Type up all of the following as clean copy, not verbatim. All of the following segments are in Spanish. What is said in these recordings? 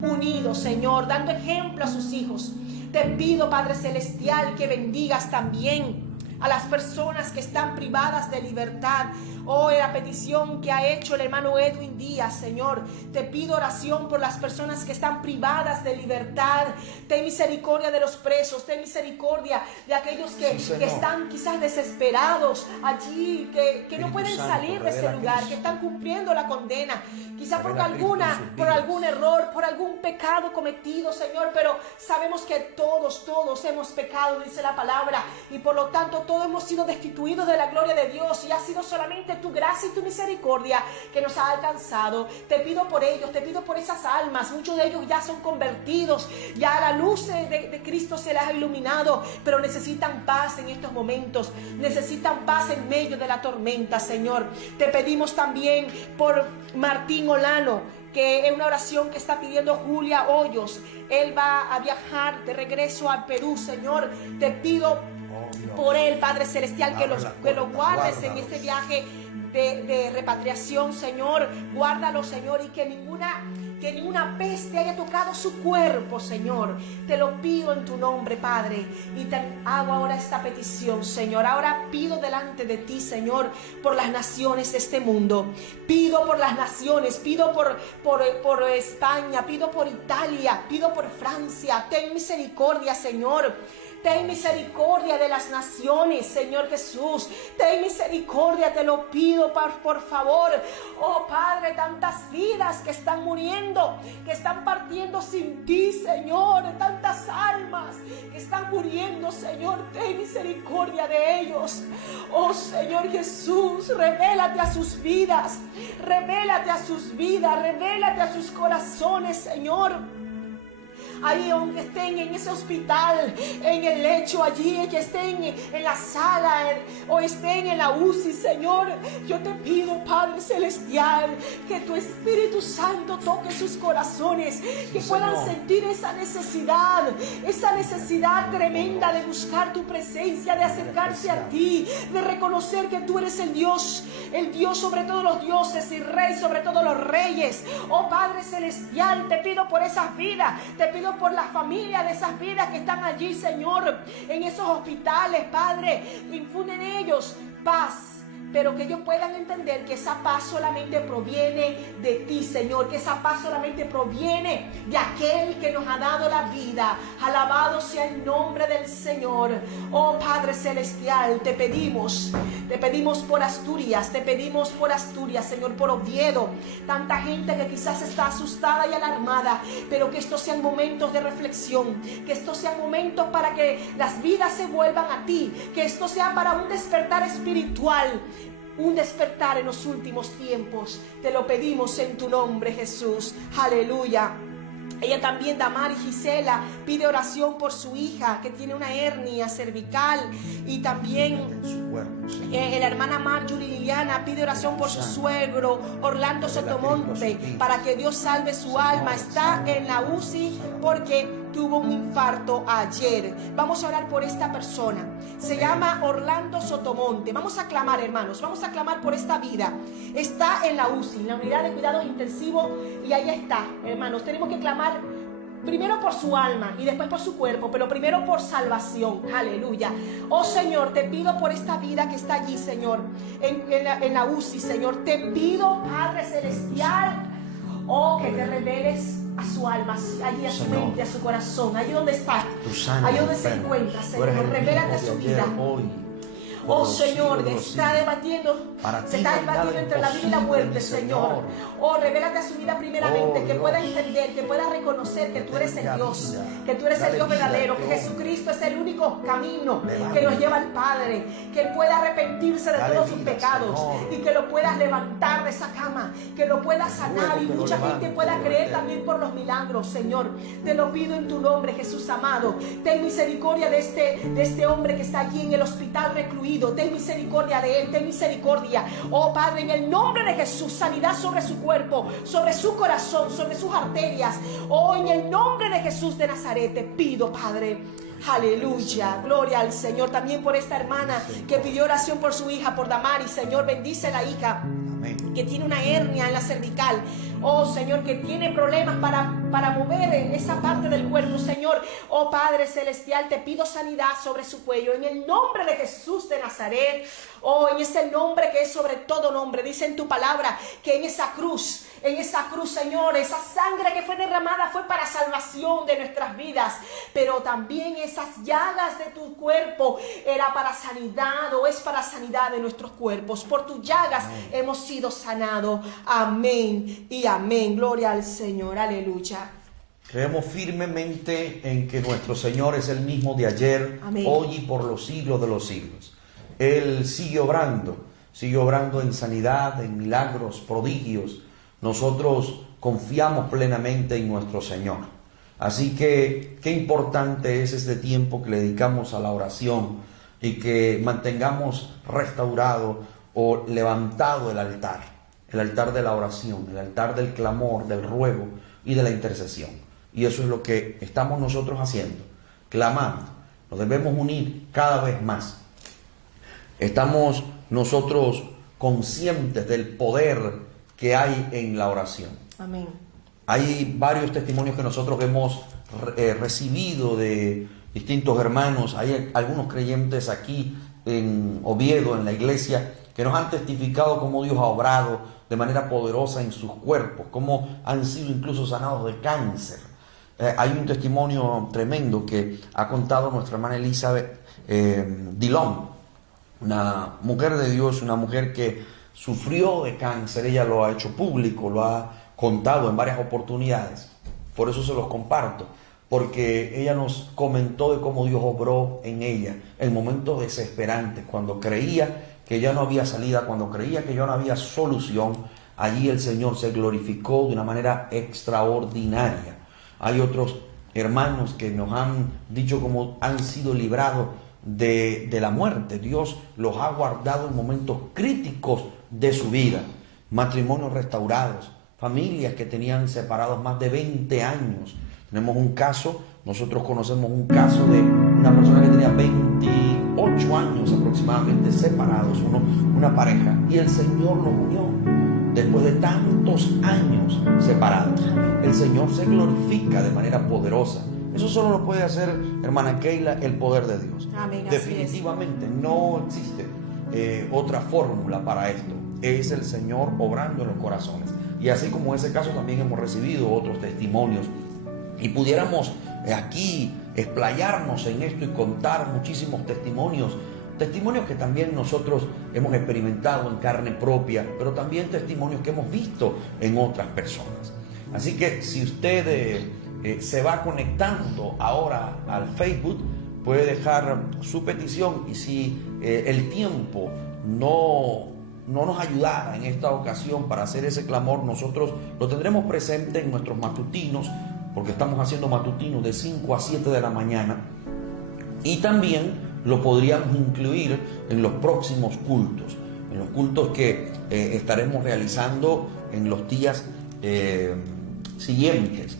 unidos, Señor, dando ejemplo a sus hijos. Te pido, Padre Celestial, que bendigas también a las personas que están privadas de libertad. Oh, la petición que ha hecho el hermano Edwin Díaz, Señor. Te pido oración por las personas que están privadas de libertad. Ten misericordia de los presos. Ten misericordia de aquellos que están quizás desesperados allí, que no pueden salir de ese lugar, que están cumpliendo la condena. Quizás por algún error, por algún pecado cometido, Señor. Pero sabemos que todos hemos pecado, dice la palabra. Y por lo tanto todos hemos sido destituidos de la gloria de Dios. Y ha sido solamente tu gracia y tu misericordia que nos ha alcanzado. Te pido por ellos, te pido por esas almas. Muchos de ellos ya son convertidos, ya la luz de Cristo se les ha iluminado, pero necesitan paz en estos momentos, necesitan paz en medio de la tormenta, Señor. Te pedimos también por Martín Olano, que es una oración que está pidiendo Julia Hoyos. Él va a viajar de regreso a Perú, Señor. Te pido por él, Padre Celestial, que lo guardes en este viaje de repatriación, Señor. Guárdalo, Señor, y que ninguna peste haya tocado su cuerpo, Señor. Te lo pido en tu nombre, Padre, y te hago ahora esta petición, Señor. Ahora pido delante de ti, Señor, por las naciones de este mundo. Pido por las naciones, pido por España, pido por Italia, pido por Francia. Ten misericordia, Señor. Ten misericordia de las naciones, Señor Jesús. Ten misericordia, te lo pido, por favor. Oh Padre, tantas vidas que están muriendo, que están partiendo sin ti, Señor. Tantas almas que están muriendo, Señor. Ten misericordia de ellos. Oh Señor Jesús, revélate a sus vidas. Revélate a sus vidas, revélate a sus corazones, Señor. Ahí aunque estén en ese hospital, en el lecho allí, que estén en la sala o estén en la UCI, Señor, yo te pido, Padre Celestial, que tu Espíritu Santo toque sus corazones, que puedan sentir esa necesidad tremenda de buscar tu presencia, de acercarse a ti, de reconocer que tú eres el Dios sobre todos los dioses y Rey sobre todos los reyes. Oh Padre Celestial, te pido por esas vidas, te pido por la familia de esas vidas que están allí, Señor, en esos hospitales, Padre. Infunde en ellos paz, pero que ellos puedan entender que esa paz solamente proviene de ti, Señor, que esa paz solamente proviene de aquel que nos ha dado la vida. Alabado sea el nombre del Señor. Oh Padre Celestial, te pedimos por Asturias, Señor, por Oviedo. Tanta gente que quizás está asustada y alarmada, pero que estos sean momentos de reflexión, que estos sean momentos para que las vidas se vuelvan a ti, que esto sea para un despertar espiritual, un despertar en los últimos tiempos. Te lo pedimos en tu nombre, Jesús. Aleluya. Ella también, Damari Gisela, pide oración por su hija que tiene una hernia cervical. Y también la hermana Marjorie Liliana pide oración por su suegro Orlando Sotomonte, para que Dios salve su alma. Está en la UCI porque tuvo un infarto ayer. Vamos a orar por esta persona. Se llama Orlando Sotomonte. Vamos a clamar, hermanos, vamos a clamar por esta vida. Está en la UCI, en la unidad de cuidados intensivos, y ahí está, hermanos. Tenemos que clamar primero por su alma y después por su cuerpo, pero primero por salvación. Aleluya. Oh Señor, te pido por esta vida que está allí, Señor, en la UCI, Señor. Te pido, Padre Celestial, oh, que te reveles a su alma, allí a su mente, a su corazón, allí donde está, allí donde se encuentra, Señor. Revélate a su vida. Oh Señor, que está debatiendo, se está debatiendo entre la vida y la muerte, Señor. Oh, revélate a su vida primeramente, que pueda entender, que pueda reconocer que tú eres el Dios, que tú eres el Dios verdadero, que Jesucristo es el único camino que nos lleva al Padre, que Él pueda arrepentirse de todos sus pecados y que lo puedas levantar de esa cama, que lo puedas sanar y mucha gente pueda creer también por los milagros, Señor. Te lo pido en tu nombre, Jesús amado. Ten misericordia de este hombre que está allí en el hospital recluido. Ten misericordia de él, ten misericordia. Oh Padre, en el nombre de Jesús, sanidad sobre su cuerpo, sobre su corazón, sobre sus arterias. Oh, en el nombre de Jesús de Nazaret te pido, Padre. Aleluya, gloria al Señor. También por esta hermana que pidió oración por su hija, por Damari. Señor, bendice la hija. Amén. que tiene una hernia en la cervical, oh Señor, que tiene problemas para mover esa parte del cuerpo, Señor, oh Padre Celestial, te pido sanidad sobre su cuello, en el nombre de Jesús de Nazaret, oh, en ese nombre que es sobre todo nombre. Dice en tu palabra que en esa cruz, Señor, esa sangre que fue derramada fue para salvación de nuestras vidas, pero también esas llagas de tu cuerpo era para sanidad, o es para sanidad de nuestros cuerpos. Por tus llagas hemos sido sanados. Amén y amén. Gloria al Señor. Aleluya. Creemos firmemente en que nuestro Señor es el mismo de ayer, amén, hoy y por los siglos de los siglos. Él sigue obrando en sanidad, en milagros, prodigios. Nosotros confiamos plenamente en nuestro Señor. Así que qué importante es este tiempo que le dedicamos a la oración y que mantengamos restaurado o levantado el altar de la oración, el altar del clamor, del ruego y de la intercesión. Y eso es lo que estamos nosotros haciendo, clamando. Nos debemos unir cada vez más. Estamos nosotros conscientes del poder que hay en la oración. Amén. Hay varios testimonios que nosotros hemos recibido de distintos hermanos. Hay algunos creyentes aquí en Oviedo, en la iglesia, que nos han testificado cómo Dios ha obrado de manera poderosa en sus cuerpos, cómo han sido incluso sanados de cáncer. Hay un testimonio tremendo que ha contado nuestra hermana Elizabeth Dillon, una mujer de Dios, una mujer que sufrió de cáncer. Ella lo ha hecho público, lo ha contado en varias oportunidades. Por eso se los comparto, porque ella nos comentó de cómo Dios obró en ella en momentos desesperantes, cuando creía que ya no había salida, cuando creía que ya no había solución. Allí el Señor se glorificó de una manera extraordinaria. Hay otros hermanos que nos han dicho cómo han sido librados de la muerte. Dios los ha guardado en momentos críticos de su vida. Matrimonios restaurados, familias que tenían separados más de 20 años. Tenemos un caso, nosotros conocemos un caso de una persona que tenía 28 años aproximadamente separados, una pareja, y el Señor los unió después de tantos años separados. El Señor se glorifica de manera poderosa. Eso solo lo puede hacer, hermana Keila, el poder de Dios. Amén, definitivamente no existe otra fórmula para esto. Es el Señor obrando en los corazones. Y así como en ese caso también hemos recibido otros testimonios. Y pudiéramos aquí explayarnos en esto y contar muchísimos testimonios que también nosotros hemos experimentado en carne propia, pero también testimonios que hemos visto en otras personas. Así que si usted se va conectando ahora al Facebook, puede dejar su petición, y si el tiempo no nos ayudara en esta ocasión para hacer ese clamor, nosotros lo tendremos presente en nuestros matutinos, porque estamos haciendo matutinos de 5 a 7 de la mañana, y también lo podríamos incluir en los próximos cultos, en los cultos que estaremos realizando en los días siguientes.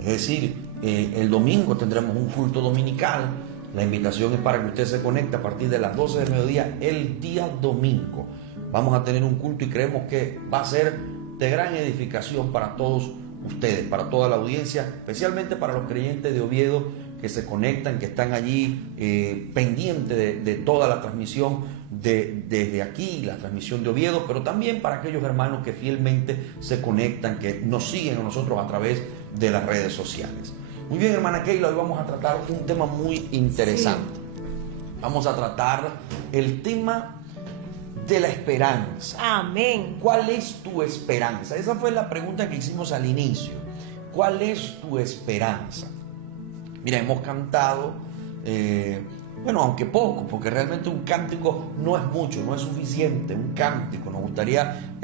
Es decir, el domingo tendremos un culto dominical. La invitación es para que usted se conecte a partir de las 12 del mediodía el día domingo. Vamos a tener un culto y creemos que va a ser de gran edificación para todos ustedes, para toda la audiencia, especialmente para los creyentes de Oviedo que se conectan, que están allí pendientes de toda la transmisión desde aquí, la transmisión de Oviedo, pero también para aquellos hermanos que fielmente se conectan, que nos siguen a nosotros a través de las redes sociales. Muy bien, hermana Keila, hoy vamos a tratar un tema muy interesante. Sí. Vamos a tratar el tema de la esperanza. Amén. ¿Cuál es tu esperanza? Esa fue la pregunta que hicimos al inicio. ¿Cuál es tu esperanza? Mira, hemos cantado, aunque poco, porque realmente un cántico no es mucho, no es suficiente, un cántico. Nos gustaría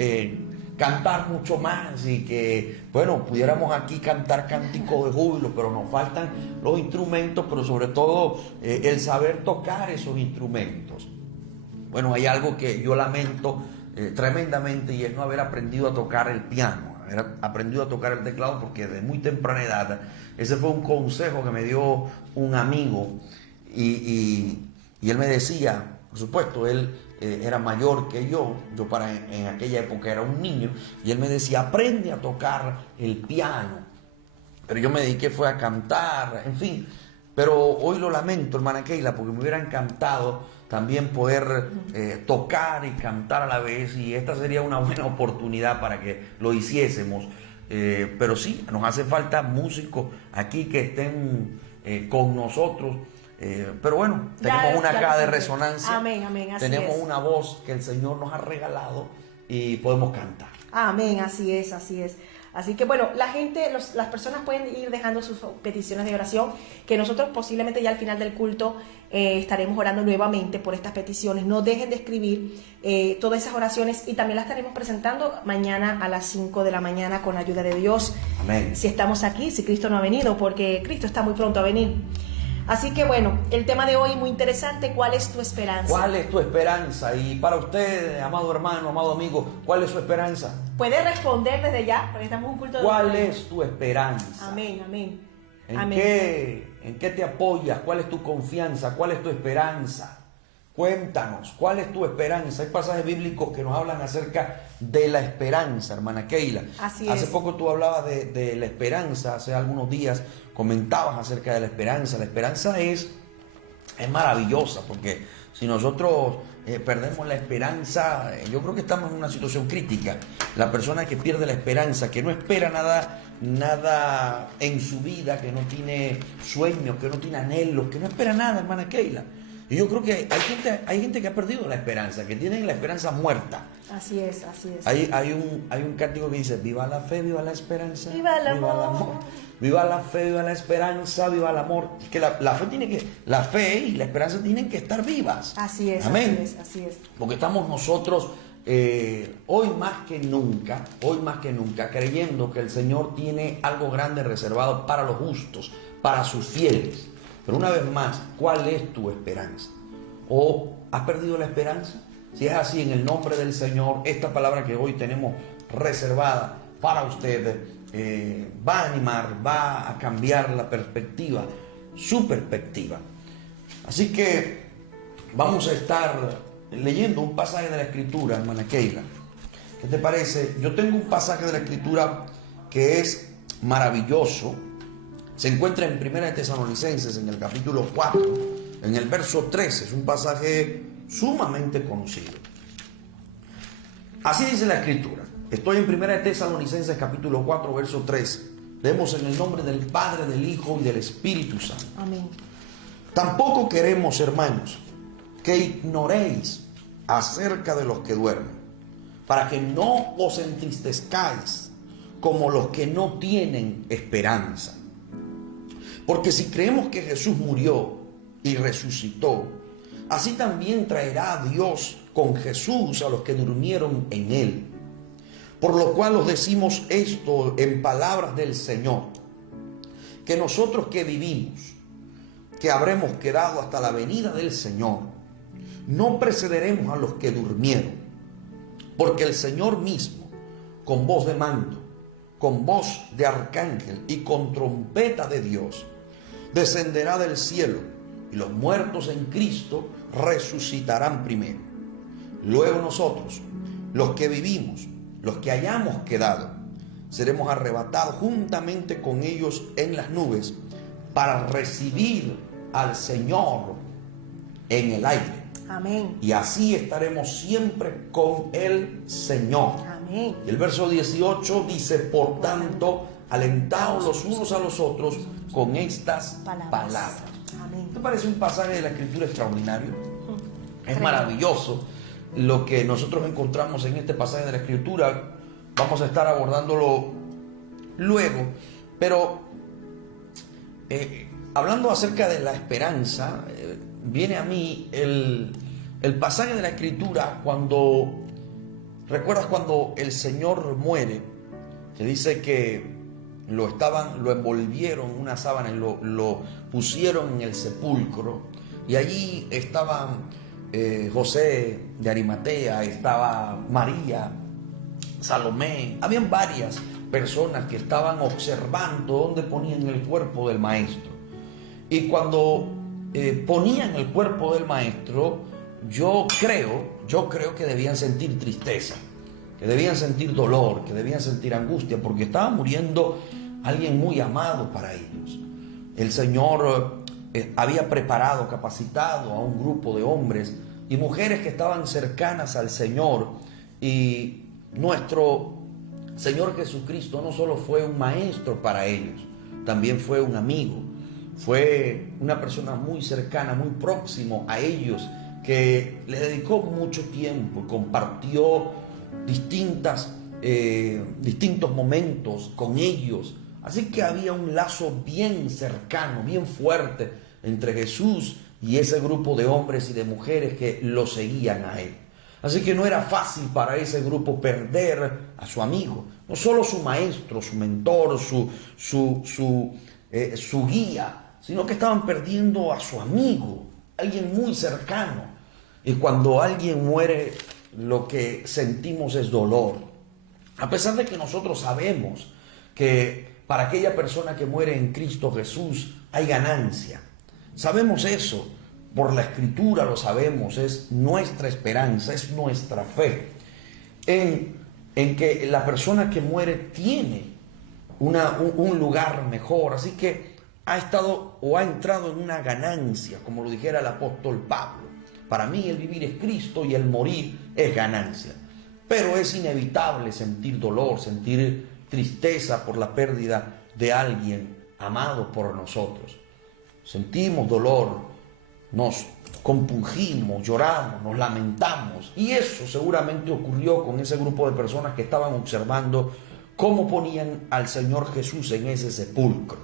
cantar mucho más y que, pudiéramos aquí cantar cánticos de júbilo, pero nos faltan los instrumentos, pero sobre todo el saber tocar esos instrumentos. Hay algo que yo lamento tremendamente, y es no haber aprendido a tocar el piano, haber aprendido a tocar el teclado, porque de muy temprana edad, ese fue un consejo que me dio un amigo, y él me decía, por supuesto, él era mayor que yo en aquella época era un niño, y él me decía, aprende a tocar el piano. Pero yo me dediqué fue a cantar, en fin. Pero hoy lo lamento, hermana Keila, porque me hubiera encantado también poder tocar y cantar a la vez, y esta sería una buena oportunidad para que lo hiciésemos. Pero sí, nos hace falta músicos aquí que estén con nosotros. Pero bueno, tenemos una caja de resonancia. Amén, amén, así tenemos es. una voz que el Señor nos ha regalado y podemos cantar. Amén, así es, así es. Así que bueno, las personas pueden ir dejando sus peticiones de oración, que nosotros posiblemente ya al final del culto estaremos orando nuevamente por estas peticiones. No dejen de escribir todas esas oraciones, y también las estaremos presentando mañana a las 5 de la mañana con la ayuda de Dios. Amén. Si estamos aquí, si Cristo no ha venido, porque Cristo está muy pronto a venir. Así que bueno, el tema de hoy muy interesante. ¿Cuál es tu esperanza? ¿Cuál es tu esperanza? Y para usted, amado hermano, amado amigo, ¿cuál es su esperanza? Puede responder desde ya, porque estamos en un culto de ¿Cuál oración. es tu esperanza? Amén, amén. ¿En Amén. qué te apoyas? ¿Cuál es tu confianza? ¿Cuál es tu esperanza? Cuéntanos, ¿cuál es tu esperanza? Hay pasajes bíblicos que nos hablan acerca de la esperanza, hermana Keila. Así Hace es. poco tú hablabas de la esperanza, hace algunos días comentabas acerca de la esperanza. La esperanza es maravillosa, porque si nosotros perdemos la esperanza, yo creo que estamos en una situación crítica. La persona que pierde la esperanza, que no espera nada en su vida, que no tiene sueños, que no tiene anhelos, que no espera nada, hermana Keila. Y yo creo que hay gente que ha perdido la esperanza, que tienen la esperanza muerta. Así es, así es. Hay un cántico que dice, viva la fe, viva la esperanza, Viva el amor. Viva la fe, viva la esperanza, viva el amor. Es que la fe y la esperanza tienen que estar vivas. Así es, Amén. así es, así es. Porque estamos nosotros hoy más que nunca, creyendo que el Señor tiene algo grande reservado para los justos, para sus fieles. Pero una vez más, ¿cuál es tu esperanza? ¿O has perdido la esperanza? Si es así, en el nombre del Señor, esta palabra que hoy tenemos reservada para ustedes va a animar, va a cambiar la perspectiva, su perspectiva. Así que vamos a estar leyendo un pasaje de la Escritura, hermana Keila. ¿Qué te parece? Yo tengo un pasaje de la Escritura que es maravilloso. Se encuentra en 1 de Tesalonicenses, en el capítulo 4, en el verso 13. Es un pasaje sumamente conocido. Así dice la Escritura. Estoy en 1 de Tesalonicenses, capítulo 4, verso 13. Leemos en el nombre del Padre, del Hijo y del Espíritu Santo. Amén. Tampoco queremos, hermanos, que ignoréis acerca de los que duermen, para que no os entristezcáis como los que no tienen esperanza. Porque si creemos que Jesús murió y resucitó, así también traerá a Dios con Jesús a los que durmieron en él. Por lo cual os decimos esto en palabras del Señor, que nosotros que vivimos, que habremos quedado hasta la venida del Señor, no precederemos a los que durmieron, porque el Señor mismo, con voz de mando, con voz de arcángel y con trompeta de Dios, descenderá del cielo, y los muertos en Cristo resucitarán primero. Luego nosotros, los que vivimos, los que hayamos quedado, seremos arrebatados juntamente con ellos en las nubes para recibir al Señor en el aire. Amén. Y así estaremos siempre con el Señor. Amén. Y el verso 18 dice, por tanto, alentaos los unos a los otros con estas palabras. Amén. ¿Te parece un pasaje de la Escritura extraordinario? Es maravilloso lo que nosotros encontramos en este pasaje de la Escritura. Vamos a estar abordándolo luego, pero hablando acerca de la esperanza, viene a mí el pasaje de la Escritura ¿recuerdas cuando el Señor muere? Que dice que lo envolvieron en una sábana y lo pusieron en el sepulcro, y allí estaban José de Arimatea, estaba María, Salomé, habían varias personas que estaban observando dónde ponían el cuerpo del maestro. Y cuando ponían el cuerpo del maestro, yo creo que debían sentir tristeza, que debían sentir dolor, que debían sentir angustia, porque estaba muriendo alguien muy amado para ellos. El Señor había preparado, capacitado a un grupo de hombres y mujeres que estaban cercanas al Señor, y nuestro Señor Jesucristo no solo fue un maestro para ellos, también fue un amigo, fue una persona muy cercana, muy próximo a ellos, que les dedicó mucho tiempo, compartió distintos momentos con ellos. Así que había un lazo bien cercano, bien fuerte entre Jesús y ese grupo de hombres y de mujeres que lo seguían a él. Así que no era fácil para ese grupo perder a su amigo, no solo su maestro, su mentor, su guía, sino que estaban perdiendo a su amigo, alguien muy cercano. Y cuando alguien muere, lo que sentimos es dolor. A pesar de que nosotros sabemos que para aquella persona que muere en Cristo Jesús hay ganancia. Sabemos eso, por la Escritura lo sabemos, es nuestra esperanza, es nuestra fe en que la persona que muere tiene un lugar mejor. Así que ha entrado en una ganancia, como lo dijera el apóstol Pablo. Para mí el vivir es Cristo y el morir es ganancia. Pero es inevitable sentir dolor, sentir tristeza por la pérdida de alguien amado por nosotros. Sentimos dolor, nos compungimos, lloramos, nos lamentamos. Y eso seguramente ocurrió con ese grupo de personas que estaban observando cómo ponían al Señor Jesús en ese sepulcro.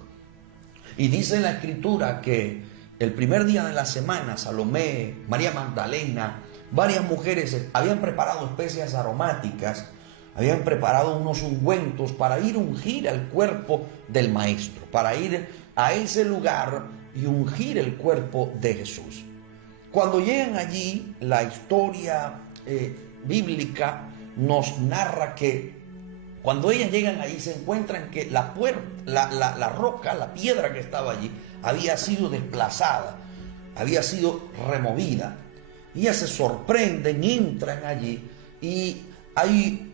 Y dice en la Escritura que el primer día de la semana, Salomé, María Magdalena, varias mujeres habían preparado especias aromáticas, habían preparado unos ungüentos para ir a ungir al cuerpo del Maestro, para ir a ese lugar y ungir el cuerpo de Jesús. Cuando llegan allí, la historia bíblica nos narra que cuando ellas llegan allí se encuentran que la roca, la piedra que estaba allí, había sido desplazada, había sido removida. Ellas se sorprenden, entran allí y hay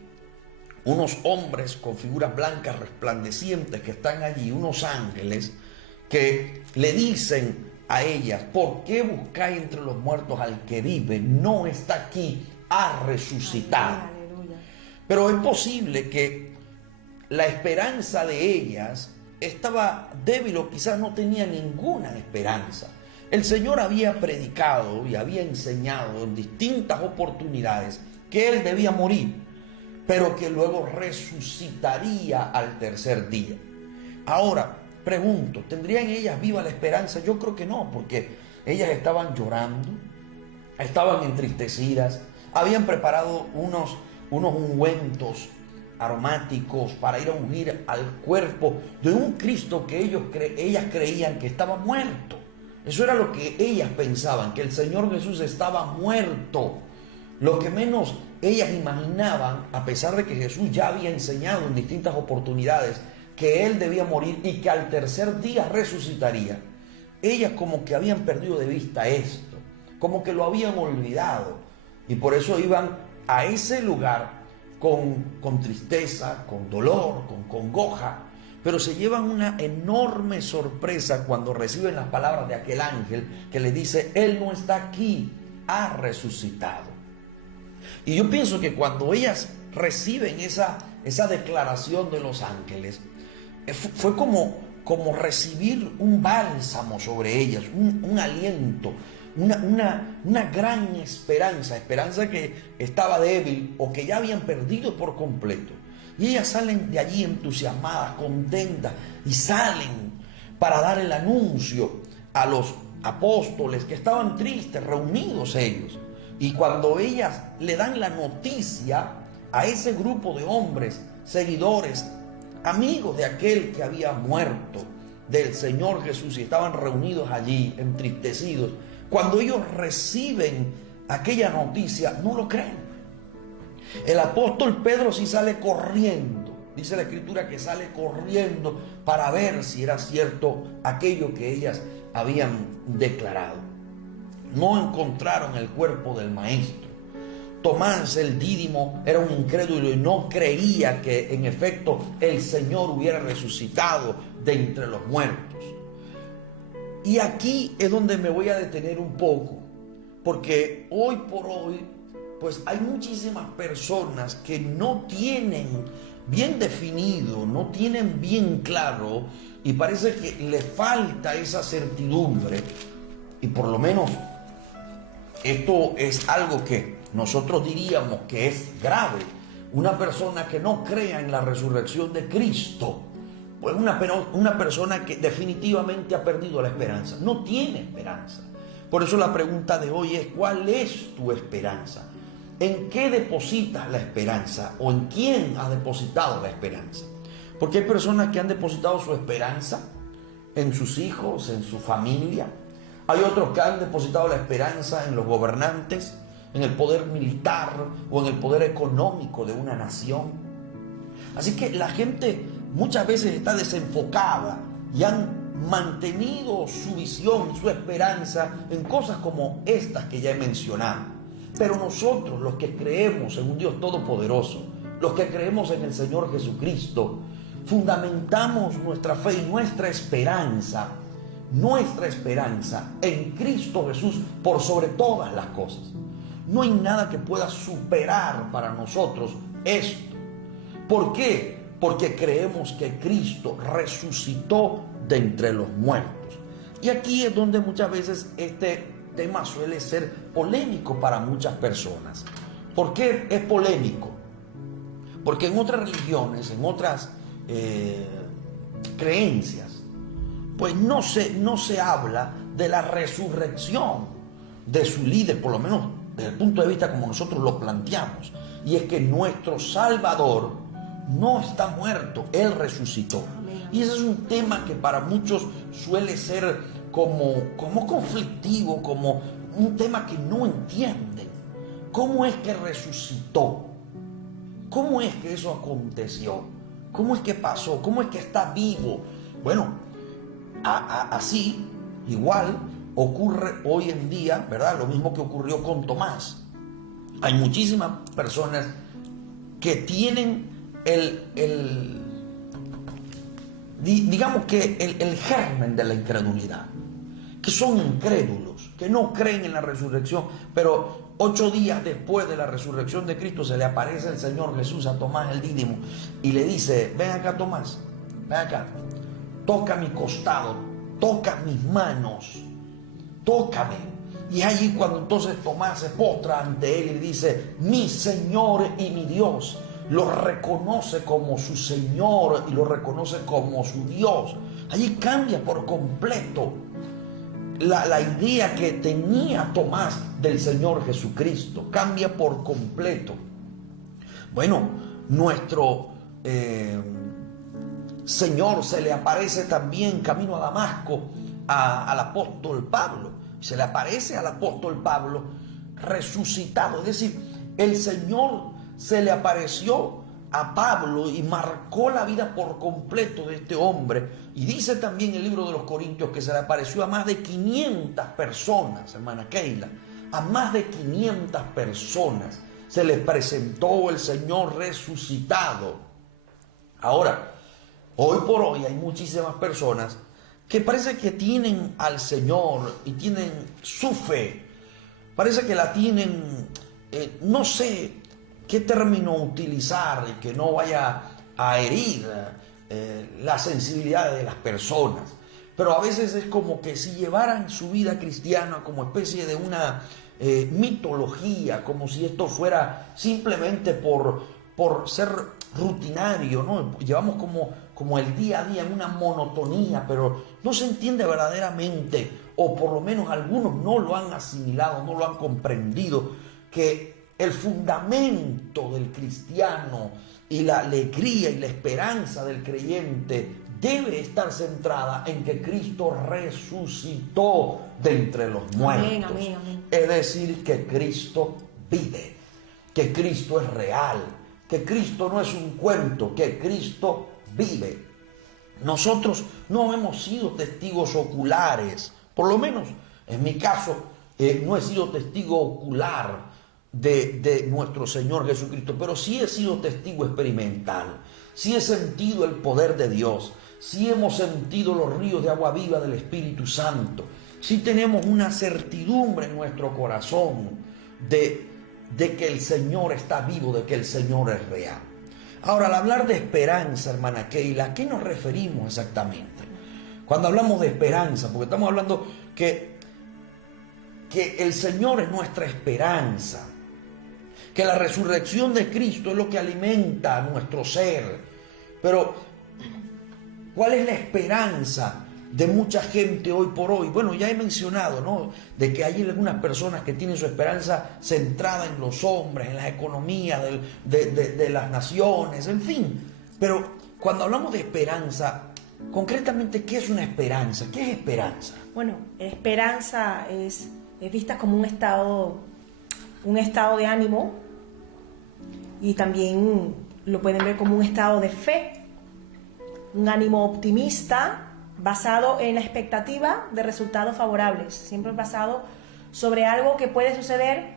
unos hombres con figuras blancas resplandecientes que están allí, unos ángeles que le dicen a ellas: ¿por qué buscáis entre los muertos al que vive? No está aquí, ha resucitado. Pero es posible que la esperanza de ellas estaba débil o quizás no tenía ninguna esperanza. El Señor había predicado y había enseñado en distintas oportunidades que Él debía morir, pero que luego resucitaría al tercer día. Ahora, pregunto, ¿tendrían ellas viva la esperanza? Yo creo que no, porque ellas estaban llorando, estaban entristecidas, habían preparado unos ungüentos aromáticos para ir a ungir al cuerpo de un Cristo que ellas creían que estaba muerto. Eso era lo que ellas pensaban, que el Señor Jesús estaba muerto. Lo que menos ellas imaginaban, a pesar de que Jesús ya había enseñado en distintas oportunidades que Él debía morir y que al tercer día resucitaría, ellas como que habían perdido de vista esto, como que lo habían olvidado, y por eso iban a ese lugar con tristeza, con dolor, con congoja, pero se llevan una enorme sorpresa cuando reciben las palabras de aquel ángel que les dice: Él no está aquí, ha resucitado. Y yo pienso que cuando ellas reciben esa declaración de los ángeles, fue como recibir un bálsamo sobre ellas, un aliento, una gran esperanza que estaba débil o que ya habían perdido por completo. Y ellas salen de allí entusiasmadas, contentas, y salen para dar el anuncio a los apóstoles que estaban tristes, reunidos ellos. Y cuando ellas le dan la noticia a ese grupo de hombres, seguidores, amigos de aquel que había muerto, del Señor Jesús, y estaban reunidos allí, entristecidos, cuando ellos reciben aquella noticia, no lo creen. El apóstol Pedro sí sale corriendo, dice la Escritura que sale corriendo para ver si era cierto aquello que ellas habían declarado. no encontraron el cuerpo del maestro. Tomás el Dídimo era un incrédulo y no creía que en efecto el Señor hubiera resucitado de entre los muertos. Y aquí es donde me voy a detener un poco, porque hoy por hoy pues hay muchísimas personas que no tienen bien definido, no tienen bien claro, y parece que les falta esa certidumbre. Y por lo menos esto es algo que nosotros diríamos que es grave. Una persona que no crea en la resurrección de Cristo, pues una persona que definitivamente ha perdido la esperanza, no tiene esperanza. Por eso la pregunta de hoy es: ¿cuál es tu esperanza? ¿En qué depositas la esperanza? ¿O en quién has depositado la esperanza? Porque hay personas que han depositado su esperanza en sus hijos, en su familia. Hay otros que han depositado la esperanza en los gobernantes, en el poder militar o en el poder económico de una nación. Así que la gente muchas veces está desenfocada y han mantenido su visión, su esperanza en cosas como estas que ya he mencionado. Pero nosotros, los que creemos en un Dios todopoderoso, los que creemos en el Señor Jesucristo, fundamentamos nuestra fe y nuestra esperanza en Cristo Jesús por sobre todas las cosas. No hay nada que pueda superar para nosotros esto. ¿Por qué? Porque creemos que Cristo resucitó de entre los muertos. Y aquí es donde muchas veces este tema suele ser polémico para muchas personas. ¿Por qué es polémico? Porque en otras religiones, en otras creencias, pues no se habla de la resurrección de su líder, por lo menos desde el punto de vista como nosotros lo planteamos. Y es que nuestro Salvador no está muerto, Él resucitó. Y ese es un tema que para muchos suele ser como conflictivo, como un tema que no entienden. ¿Cómo es que resucitó? ¿Cómo es que eso aconteció? ¿Cómo es que pasó? ¿Cómo es que está vivo? Bueno, así, igual, ocurre hoy en día, ¿verdad? Lo mismo que ocurrió con Tomás. Hay muchísimas personas que tienen digamos que el germen de la incredulidad, que son incrédulos, que no creen en la resurrección, pero 8 días después de la resurrección de Cristo se le aparece el Señor Jesús a Tomás el Dídimo y le dice: ven acá, Tomás, ven acá, toca mi costado, toca mis manos, tócame. Y allí cuando entonces Tomás se postra ante él y dice: mi Señor y mi Dios. Lo reconoce como su Señor y lo reconoce como su Dios. Allí cambia por completo la idea que tenía Tomás del Señor Jesucristo. Cambia por completo. Bueno, nuestro Señor se le aparece también camino a Damasco al apóstol Pablo. Se le aparece al apóstol Pablo resucitado. Es decir, el Señor se le apareció a Pablo y marcó la vida por completo de este hombre. Y dice también el libro de los Corintios que se le apareció a más de 500 personas, hermana Keila. A más de 500 personas se les presentó el Señor resucitado. Ahora, hoy por hoy hay muchísimas personas que parece que tienen al Señor y tienen su fe. Parece que la tienen, no sé qué término utilizar y que no vaya a herir la sensibilidad de las personas. Pero a veces es como que si llevaran su vida cristiana como especie de una mitología, como si esto fuera simplemente por ser rutinario, ¿no? Llevamos como el día a día en una monotonía, pero no se entiende verdaderamente, o por lo menos algunos no lo han asimilado, no lo han comprendido, que el fundamento del cristiano y la alegría y la esperanza del creyente debe estar centrada en que Cristo resucitó de entre los muertos. Amén, amén, amén. Es decir, que Cristo vive, que Cristo es real, que Cristo no es un cuento, que Cristo vive. Nosotros no hemos sido testigos oculares, por lo menos en mi caso, no he sido testigo ocular de nuestro Señor Jesucristo, pero sí he sido testigo experimental. Sí he sentido el poder de Dios. Sí hemos sentido los ríos de agua viva del Espíritu Santo. Sí tenemos una certidumbre en nuestro corazón de que el Señor está vivo, de que el Señor es real. Ahora, al hablar de esperanza, hermana Keila, ¿a qué nos referimos exactamente? Cuando hablamos de esperanza, porque estamos hablando que el Señor es nuestra esperanza, que la resurrección de Cristo es lo que alimenta a nuestro ser. Pero, ¿cuál es la esperanza de mucha gente hoy por hoy? Bueno, ya he mencionado, ¿no?, de que hay algunas personas que tienen su esperanza centrada en los hombres, en las economías de las naciones, en fin. Pero cuando hablamos de esperanza, concretamente, ¿qué es una esperanza? ¿Qué es esperanza? Bueno, esperanza es vista como un estado de ánimo, y también lo pueden ver como un estado de fe, un ánimo optimista basado en la expectativa de resultados favorables, siempre basado sobre algo que puede suceder,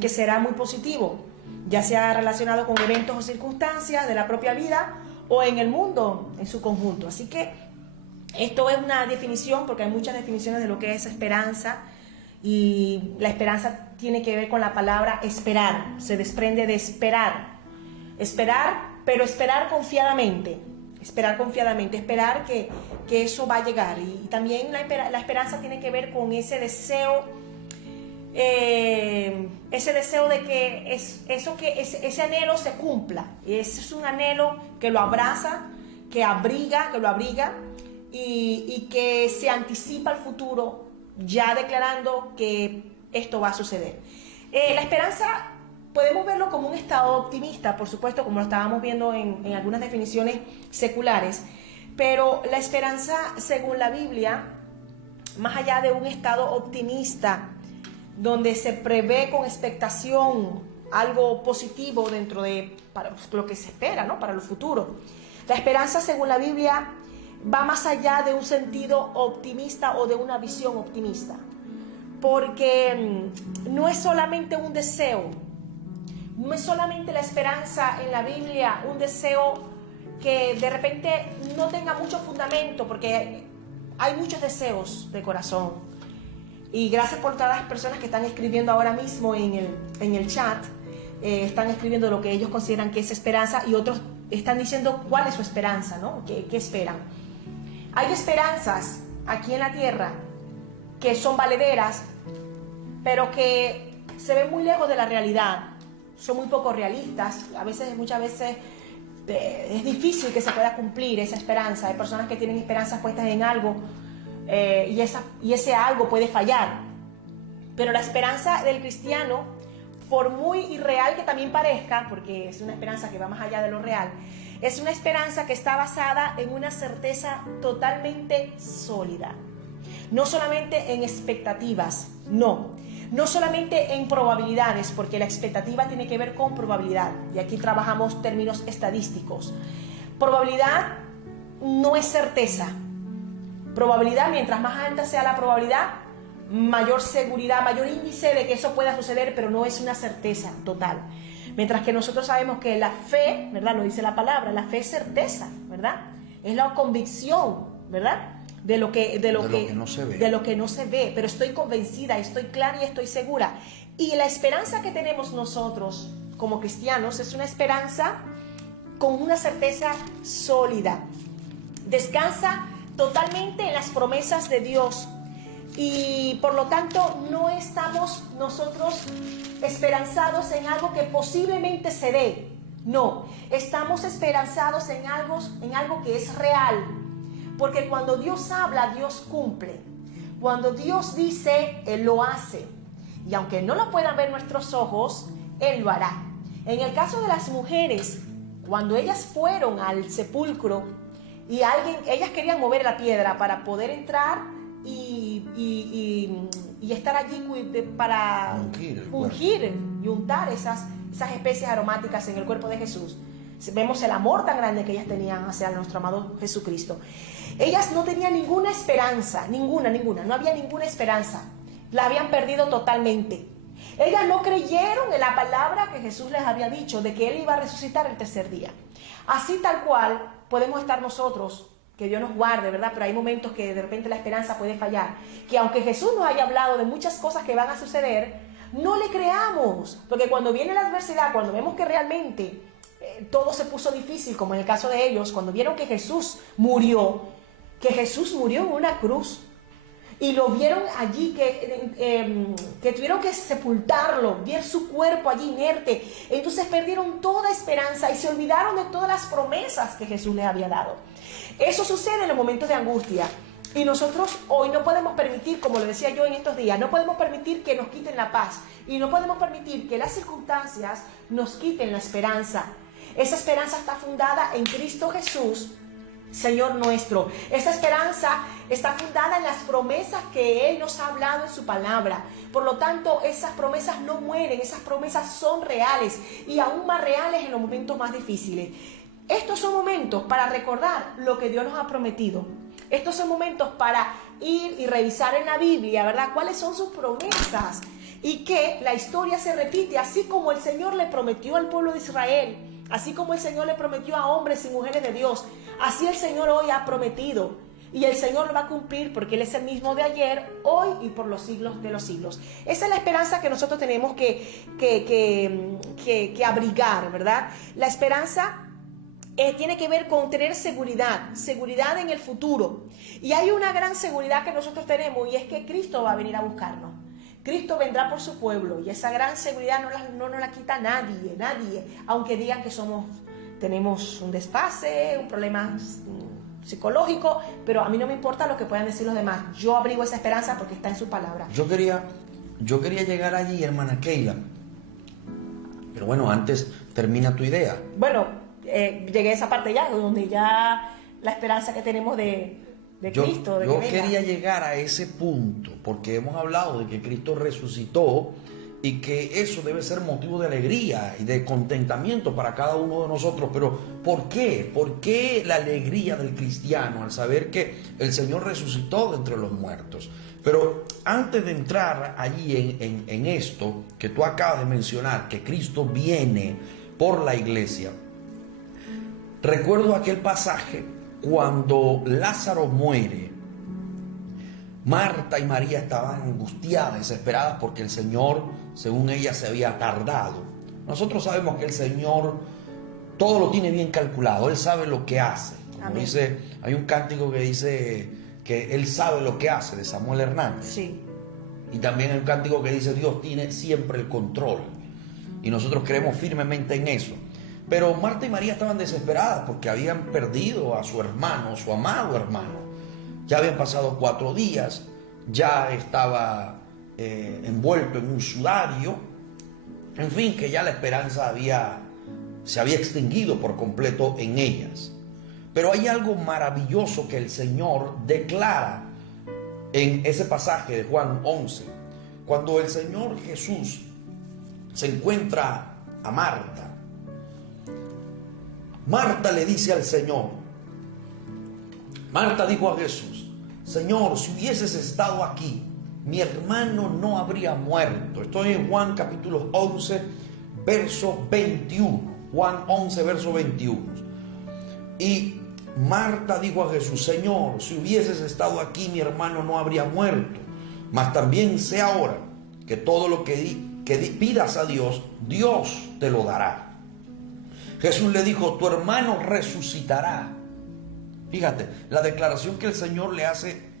que será muy positivo, ya sea relacionado con eventos o circunstancias de la propia vida o en el mundo en su conjunto. Así que esto es una definición, porque hay muchas definiciones de lo que es esperanza, y la esperanza tiene que ver con la palabra esperar, se desprende de esperar, pero esperar confiadamente, esperar que eso va a llegar. Y también la esperanza tiene que ver con ese deseo de que ese anhelo se cumpla. Ese es un anhelo que lo abraza, que lo abriga y que se anticipa al futuro, ya declarando que esto va a suceder. La esperanza podemos verlo como un estado optimista, por supuesto, como lo estábamos viendo en algunas definiciones seculares, pero la esperanza, según la Biblia, más allá de un estado optimista, donde se prevé con expectación algo positivo para lo que se espera, ¿no?, para el futuro. La esperanza, según la Biblia, va más allá de un sentido optimista o de una visión optimista, porque no es solamente un deseo, no es solamente la esperanza en la Biblia un deseo que de repente no tenga mucho fundamento, porque hay muchos deseos de corazón. Y gracias por todas las personas que están escribiendo ahora mismo en el chat, están escribiendo lo que ellos consideran que es esperanza, y otros están diciendo cuál es su esperanza, ¿no? ¿Qué esperan? Hay esperanzas aquí en la tierra que son valederas, pero que se ven muy lejos de la realidad, son muy poco realistas. Muchas veces es difícil que se pueda cumplir esa esperanza. Hay personas que tienen esperanzas puestas en algo, y ese algo puede fallar. Pero la esperanza del cristiano, por muy irreal que también parezca, porque es una esperanza que va más allá de lo real, es una esperanza que está basada en una certeza totalmente sólida. No solamente en expectativas, no solamente en probabilidades, porque la expectativa tiene que ver con probabilidad, y aquí trabajamos términos estadísticos. Probabilidad no es certeza. Probabilidad, mientras más alta sea la probabilidad, mayor seguridad, mayor índice de que eso pueda suceder, pero no es una certeza total. Mientras que nosotros sabemos que la fe, ¿verdad?, lo dice la palabra, la fe es certeza, ¿verdad? Es la convicción, ¿verdad?, de lo que no se ve, pero estoy convencida, estoy clara y estoy segura. Y la esperanza que tenemos nosotros como cristianos es una esperanza con una certeza sólida. Descansa totalmente en las promesas de Dios, y por lo tanto no estamos nosotros esperanzados en algo que posiblemente se dé. No, estamos esperanzados en algo que es real, porque cuando Dios habla, Dios cumple. Cuando Dios dice, Él lo hace, y aunque no lo puedan ver nuestros ojos, Él lo hará. En el caso de las mujeres, cuando ellas fueron al sepulcro y ellas querían mover la piedra para poder entrar y estar allí para ungir y untar esas especies aromáticas en el cuerpo de Jesús. Vemos el amor tan grande que ellas tenían hacia nuestro amado Jesucristo. Ellas no tenían ninguna esperanza, ninguna, no había ninguna esperanza. La habían perdido totalmente. Ellas no creyeron en la palabra que Jesús les había dicho de que Él iba a resucitar el tercer día. Así tal cual podemos estar nosotros, que Dios nos guarde, ¿verdad? Pero hay momentos que de repente la esperanza puede fallar. Que aunque Jesús nos haya hablado de muchas cosas que van a suceder, no le creamos. Porque cuando viene la adversidad, cuando vemos que realmente todo se puso difícil, como en el caso de ellos, cuando vieron que Jesús murió en una cruz, y lo vieron allí, que tuvieron que sepultarlo, ver su cuerpo allí inerte. Entonces perdieron toda esperanza y se olvidaron de todas las promesas que Jesús les había dado. Eso sucede en los momentos de angustia. Y nosotros hoy no podemos permitir, como lo decía yo en estos días, no podemos permitir que nos quiten la paz. Y no podemos permitir que las circunstancias nos quiten la esperanza. Esa esperanza está fundada en Cristo Jesús, Señor nuestro. Esta esperanza está fundada en las promesas que Él nos ha hablado en su palabra. Por lo tanto, esas promesas no mueren, esas promesas son reales y aún más reales en los momentos más difíciles. Estos son momentos para recordar lo que Dios nos ha prometido. Estos son momentos para ir y revisar en la Biblia, ¿verdad? ¿Cuáles son sus promesas? Y que la historia se repite, así como el Señor le prometió al pueblo de Israel, así como el Señor le prometió a hombres y mujeres de Dios, así el Señor hoy ha prometido. Y el Señor lo va a cumplir porque Él es el mismo de ayer, hoy y por los siglos de los siglos. Esa es la esperanza que nosotros tenemos que abrigar, ¿verdad? La esperanza tiene que ver con tener seguridad en el futuro. Y hay una gran seguridad que nosotros tenemos, y es que Cristo va a venir a buscarnos. Cristo vendrá por su pueblo, y esa gran seguridad no nos la quita nadie, aunque digan que tenemos un desfase, un problema psicológico, pero a mí no me importa lo que puedan decir los demás. Yo abrigo esa esperanza porque está en su palabra. Yo quería llegar allí, hermana Keila, pero bueno, antes termina tu idea. Bueno, llegué a esa parte ya, donde ya la esperanza que tenemos de Cristo. Yo quería llegar a ese punto, porque hemos hablado de que Cristo resucitó y que eso debe ser motivo de alegría y de contentamiento para cada uno de nosotros. Pero ¿por qué? ¿Por qué la alegría del cristiano al saber que el Señor resucitó de entre los muertos? Pero antes de entrar allí en esto que tú acabas de mencionar, que Cristo viene por la iglesia, recuerdo aquel pasaje cuando Lázaro muere. Marta y María estaban angustiadas, desesperadas, porque el Señor, según ellas, se había tardado. Nosotros sabemos que el Señor todo lo tiene bien calculado. Él sabe lo que hace. Como dice, hay un cántico que dice que Él sabe lo que hace, de Samuel Hernández. Sí. Y también hay un cántico que dice, Dios tiene siempre el control. Y nosotros creemos firmemente en eso. Pero Marta y María estaban desesperadas porque habían perdido a su hermano, su amado hermano. Ya habían pasado 4 días, ya estaba envuelto en un sudario. En fin, que ya la esperanza se había extinguido por completo en ellas. Pero hay algo maravilloso que el Señor declara en ese pasaje de Juan 11. Cuando el Señor Jesús se encuentra a Marta, Marta le dice al Señor, Marta dijo a Jesús, Señor, si hubieses estado aquí, mi hermano no habría muerto. Estoy en Juan capítulo 11, verso 21. Juan 11, verso 21. Y Marta dijo a Jesús, Señor, si hubieses estado aquí, mi hermano no habría muerto. Mas también sé ahora que todo lo que pidas a Dios, Dios te lo dará. Jesús le dijo, tu hermano resucitará. Fíjate, la declaración que el Señor le hace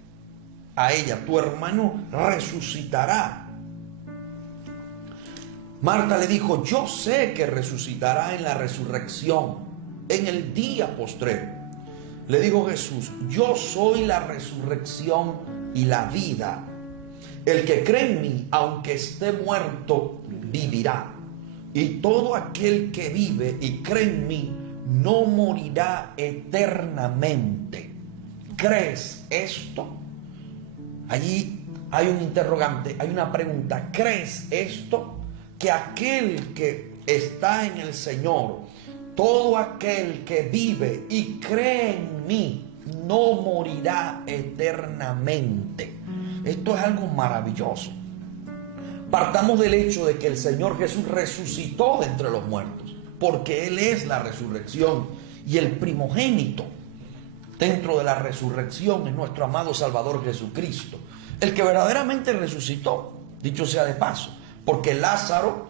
a ella, tu hermano resucitará. Marta le dijo, yo sé que resucitará en la resurrección, en el día postrero. Le dijo Jesús, yo soy la resurrección y la vida. El que cree en mí, aunque esté muerto, vivirá. Y todo aquel que vive y cree en mí no morirá eternamente. ¿Crees esto? Allí hay un interrogante, hay una pregunta. ¿Crees esto? Que aquel que está en el Señor, todo aquel que vive y cree en mí, no morirá eternamente. Esto es algo maravilloso. Partamos del hecho de que el Señor Jesús resucitó de entre los muertos, porque Él es la resurrección y el primogénito dentro de la resurrección es nuestro amado Salvador Jesucristo, el que verdaderamente resucitó, dicho sea de paso, porque Lázaro,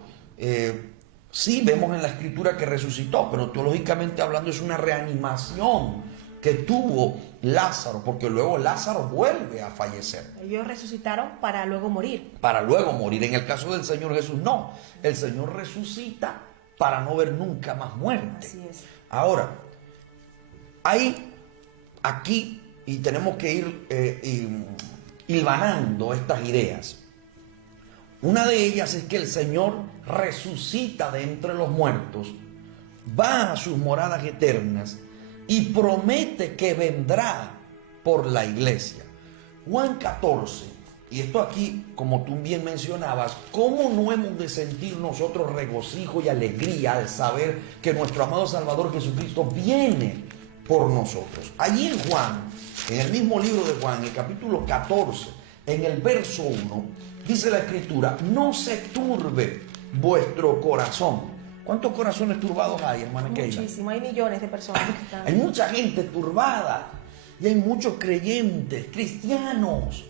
sí vemos en la Escritura que resucitó, pero teológicamente hablando es una reanimación que tuvo Lázaro, porque luego Lázaro vuelve a fallecer. Ellos resucitaron para luego morir. Para luego morir. En el caso del Señor Jesús, no. El Señor resucita para no ver nunca más muerte. Así es. Ahora, hay aquí, y tenemos que ir hilvanando estas ideas. Una de ellas es que el Señor resucita de entre los muertos, va a sus moradas eternas y promete que vendrá por la iglesia. Juan 14, y esto aquí, como tú bien mencionabas, ¿cómo no hemos de sentir nosotros regocijo y alegría al saber que nuestro amado Salvador Jesucristo viene por nosotros? Allí en Juan, en el mismo libro de Juan, en el capítulo 14, en el verso 1, dice la Escritura: no se turbe vuestro corazón. ¿Cuántos corazones turbados hay, hermana Keila? Muchísimo, hay millones de personas que están... Hay mucha gente turbada y hay muchos creyentes, cristianos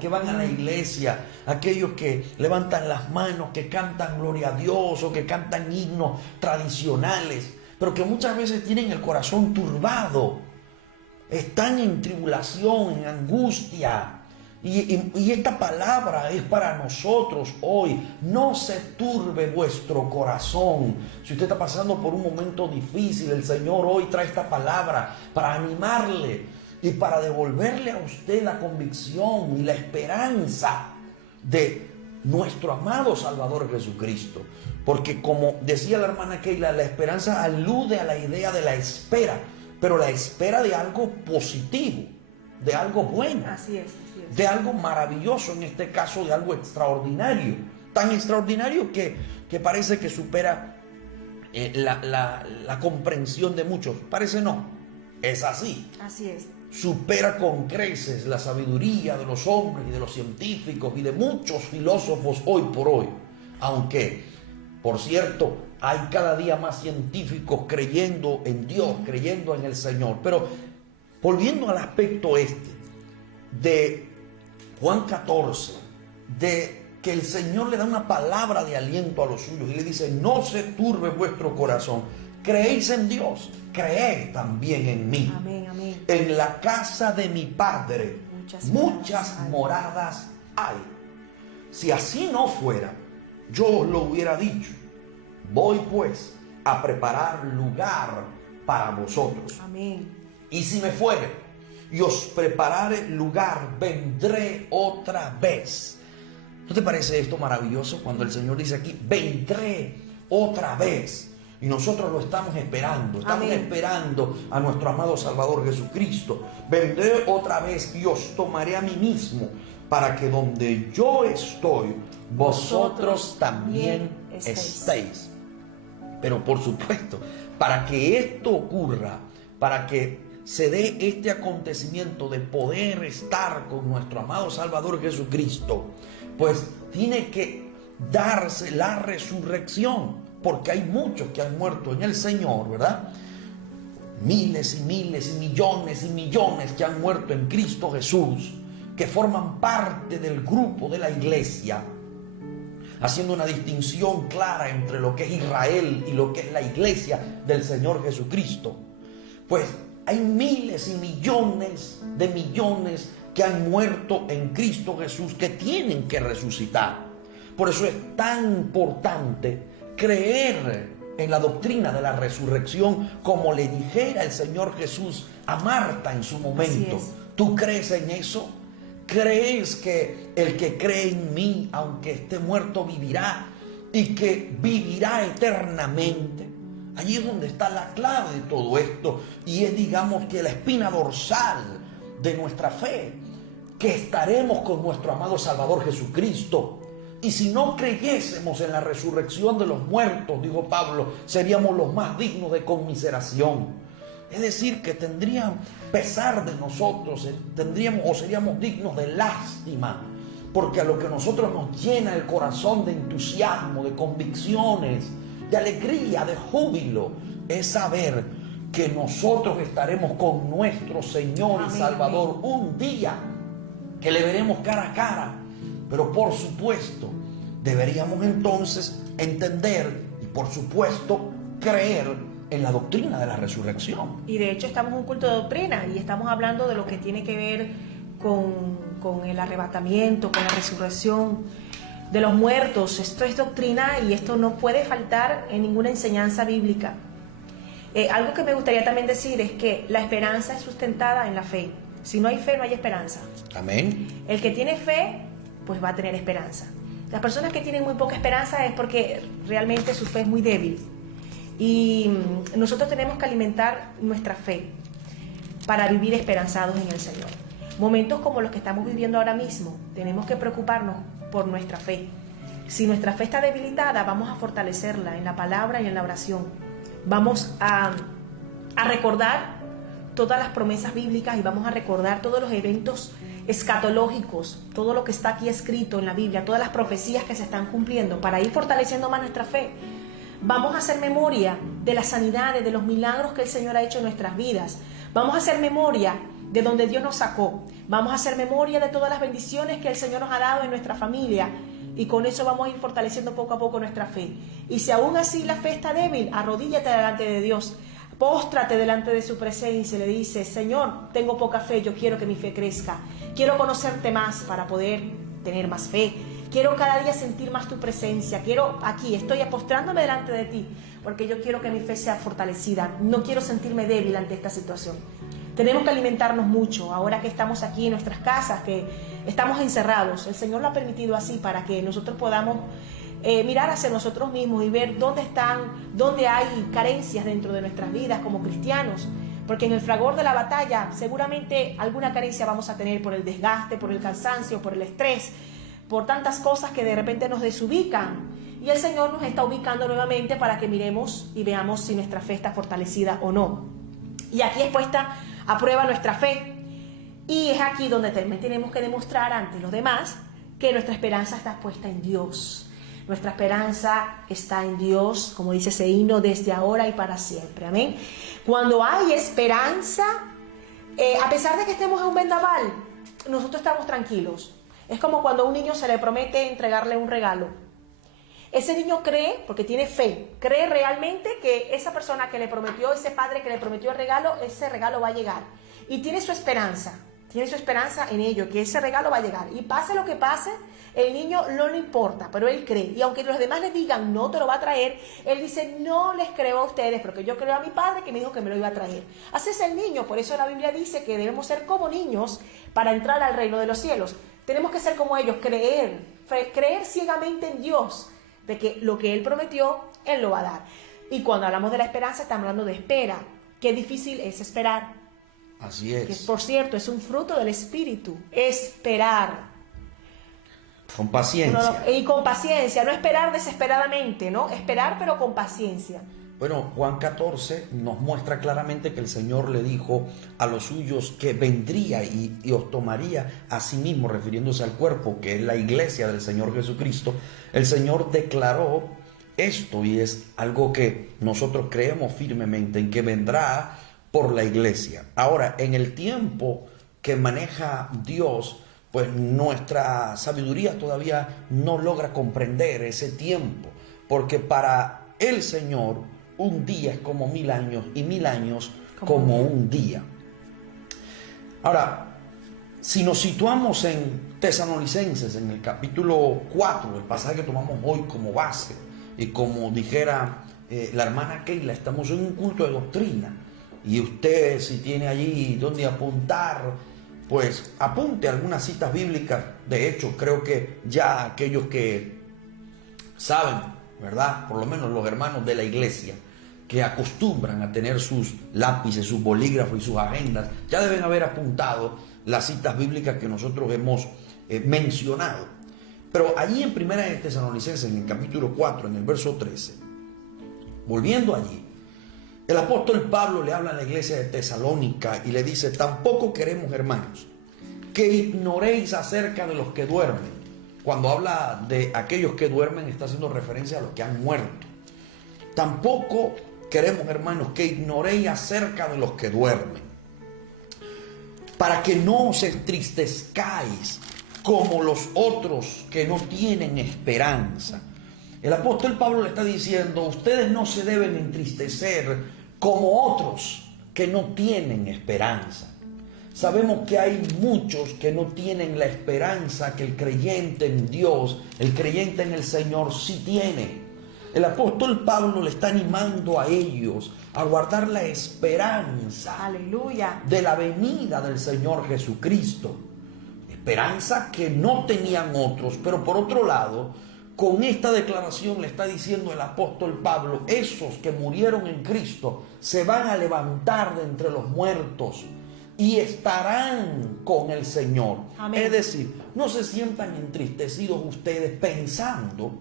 que van a la iglesia, aquellos que levantan las manos, que cantan gloria a Dios o que cantan himnos tradicionales, pero que muchas veces tienen el corazón turbado, están en tribulación, en angustia. Y esta palabra es para nosotros hoy. No se turbe vuestro corazón. Si usted está pasando por un momento difícil, el Señor hoy trae esta palabra para animarle y para devolverle a usted la convicción y la esperanza de nuestro amado Salvador Jesucristo. Porque como decía la hermana Keila, la esperanza alude a la idea de la espera, pero la espera de algo positivo, de algo bueno. Así es. De algo maravilloso, en este caso de algo extraordinario, tan extraordinario que parece que supera la comprensión de muchos. Parece no, es así. Así es. Supera con creces la sabiduría de los hombres y de los científicos y de muchos filósofos hoy por hoy. Aunque, por cierto, hay cada día más científicos creyendo en Dios, creyendo en el Señor. Pero volviendo al aspecto de Juan 14, de que el Señor le da una palabra de aliento a los suyos y le dice: no se turbe vuestro corazón, creéis en Dios, creed también en mí. Amén, amén. En la casa de mi Padre muchas moradas hay. Si así no fuera, yo os lo hubiera dicho. Voy pues a preparar lugar para vosotros. Amén. Y si me fuere y os preparare lugar, vendré otra vez. ¿No te parece esto maravilloso cuando el Señor dice aquí: vendré otra vez? Y nosotros lo estamos esperando. Estamos esperando a nuestro amado Salvador Jesucristo. Vendré otra vez y os tomaré a mí mismo, para que donde yo estoy, vosotros también estéis. Pero por supuesto, para que esto ocurra, para que se dé este acontecimiento de poder estar con nuestro amado Salvador Jesucristo, pues tiene que darse la resurrección, porque hay muchos que han muerto en el Señor, ¿verdad? Miles y miles y millones que han muerto en Cristo Jesús, que forman parte del grupo de la iglesia, haciendo una distinción clara entre lo que es Israel y lo que es la iglesia del Señor Jesucristo. Pues hay miles y millones que han muerto en Cristo Jesús, que tienen que resucitar. Por eso es tan importante creer en la doctrina de la resurrección, como le dijera el Señor Jesús a Marta en su momento. ¿Tú crees en eso? ¿Crees que el que cree en mí, aunque esté muerto, vivirá y que vivirá eternamente? Allí es donde está la clave de todo esto, y es, digamos, que la espina dorsal de nuestra fe, que estaremos con nuestro amado Salvador Jesucristo. Y si no creyésemos en la resurrección de los muertos, dijo Pablo, seríamos los más dignos de conmiseración. Es decir, que tendrían pesar de nosotros, seríamos dignos de lástima, porque a lo que nosotros nos llena el corazón de entusiasmo, de convicciones, de alegría, de júbilo, es saber que nosotros estaremos con nuestro Señor y Salvador un día, que le veremos cara a cara. Pero por supuesto, deberíamos entonces entender y por supuesto creer en la doctrina de la resurrección. Y de hecho estamos en un culto de doctrina y estamos hablando de lo que tiene que ver con el arrebatamiento, con la resurrección de los muertos. Esto es doctrina y esto no puede faltar en ninguna enseñanza bíblica. Algo que me gustaría también decir es que la esperanza es sustentada en la fe. Si no hay fe, no hay esperanza. Amén. El que tiene fe, pues va a tener esperanza. Las personas que tienen muy poca esperanza es porque realmente su fe es muy débil. Y nosotros tenemos que alimentar nuestra fe para vivir esperanzados en el Señor. Momentos como los que estamos viviendo ahora mismo, tenemos que preocuparnos por nuestra fe. Si nuestra fe está debilitada, vamos a fortalecerla en la palabra y en la oración. Vamos a recordar todas las promesas bíblicas y vamos a recordar todos los eventos escatológicos, todo lo que está aquí escrito en la Biblia, todas las profecías que se están cumpliendo para ir fortaleciendo más nuestra fe. Vamos a hacer memoria de las sanidades, de los milagros que el Señor ha hecho en nuestras vidas. Vamos a hacer memoria de donde Dios nos sacó. Vamos a hacer memoria de todas las bendiciones que el Señor nos ha dado en nuestra familia. Y con eso vamos a ir fortaleciendo poco a poco nuestra fe. Y si aún así la fe está débil, arrodíllate delante de Dios. Póstrate delante de su presencia y le dices: Señor, tengo poca fe, yo quiero que mi fe crezca. Quiero conocerte más para poder tener más fe. Quiero cada día sentir más tu presencia. Estoy apostrándome delante de ti, porque yo quiero que mi fe sea fortalecida. No quiero sentirme débil ante esta situación. Tenemos que alimentarnos mucho, ahora que estamos aquí en nuestras casas, que estamos encerrados. El Señor lo ha permitido así para que nosotros podamos mirar hacia nosotros mismos y ver dónde hay carencias dentro de nuestras vidas como cristianos. Porque en el fragor de la batalla seguramente alguna carencia vamos a tener por el desgaste, por el cansancio, por el estrés, por tantas cosas que de repente nos desubican. Y el Señor nos está ubicando nuevamente para que miremos y veamos si nuestra fe está fortalecida o no. Y aquí es puesta a prueba nuestra fe. Y es aquí donde también tenemos que demostrar ante los demás que nuestra esperanza está puesta en Dios. Nuestra esperanza está en Dios, como dice ese himno, desde ahora y para siempre. Amén. Cuando hay esperanza, a pesar de que estemos en un vendaval, nosotros estamos tranquilos. Es como cuando a un niño se le promete entregarle un regalo. Ese niño cree, porque tiene fe, cree realmente que esa persona que le prometió, ese padre que le prometió el regalo, ese regalo va a llegar. Y tiene su esperanza en ello, que ese regalo va a llegar. Y pase lo que pase, el niño no le importa, pero él cree. Y aunque los demás le digan, no te lo va a traer, él dice, no les creo a ustedes, porque yo creo a mi padre que me dijo que me lo iba a traer. Así es el niño, por eso la Biblia dice que debemos ser como niños para entrar al reino de los cielos. Tenemos que ser como ellos, creer ciegamente en Dios, de que lo que Él prometió, Él lo va a dar. Y cuando hablamos de la esperanza, estamos hablando de espera. Qué difícil es esperar. Así es. Que, por cierto, es un fruto del Espíritu. Esperar. Con paciencia. Y con paciencia, no esperar desesperadamente, ¿no? Esperar, pero con paciencia. Bueno, Juan 14 nos muestra claramente que el Señor le dijo a los suyos que vendría y os tomaría a sí mismo, refiriéndose al cuerpo, que es la iglesia del Señor Jesucristo. El Señor declaró esto y es algo que nosotros creemos firmemente en que vendrá por la iglesia. Ahora, en el tiempo que maneja Dios, pues nuestra sabiduría todavía no logra comprender ese tiempo, porque para el Señor un día es como 1000 años y 1000 años como un día. Ahora, si nos situamos en Tesalonicenses, en el capítulo 4, el pasaje que tomamos hoy como base, y como dijera la hermana Keila, estamos en un culto de doctrina, y usted, si tiene allí donde apuntar, pues apunte algunas citas bíblicas. De hecho, creo que ya aquellos que saben, ¿verdad?, por lo menos los hermanos de la iglesia, que acostumbran a tener sus lápices, sus bolígrafos y sus agendas, ya deben haber apuntado las citas bíblicas que nosotros hemos mencionado. Pero allí en Primera de Tesalonicenses, en el capítulo 4, en el verso 13, volviendo allí, el apóstol Pablo le habla a la iglesia de Tesalónica y le dice: tampoco queremos, hermanos, que ignoréis acerca de los que duermen, cuando habla de aquellos que duermen, está haciendo referencia a los que han muerto. Tampoco queremos, hermanos, que ignoréis acerca de los que duermen, para que no os entristezcáis como los otros que no tienen esperanza. El apóstol Pablo le está diciendo, ustedes no se deben entristecer como otros que no tienen esperanza. Sabemos que hay muchos que no tienen la esperanza que el creyente en Dios, el creyente en el Señor sí tiene. El apóstol Pablo le está animando a ellos a guardar la esperanza, aleluya, de la venida del Señor Jesucristo. Esperanza que no tenían otros, pero por otro lado, con esta declaración le está diciendo el apóstol Pablo, esos que murieron en Cristo se van a levantar de entre los muertos y estarán con el Señor. Amén. Es decir, no se sientan entristecidos ustedes pensando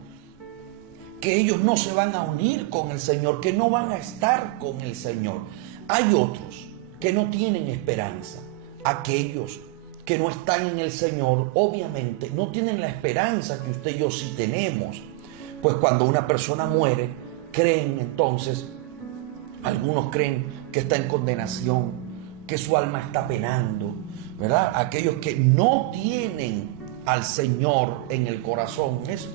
que ellos no se van a unir con el Señor, que no van a estar con el Señor. Hay otros que no tienen esperanza. Aquellos que no están en el Señor, obviamente, no tienen la esperanza que usted y yo sí tenemos. Pues cuando una persona muere, creen entonces, algunos creen que está en condenación, que su alma está penando, ¿verdad? Aquellos que no tienen al Señor en el corazón, es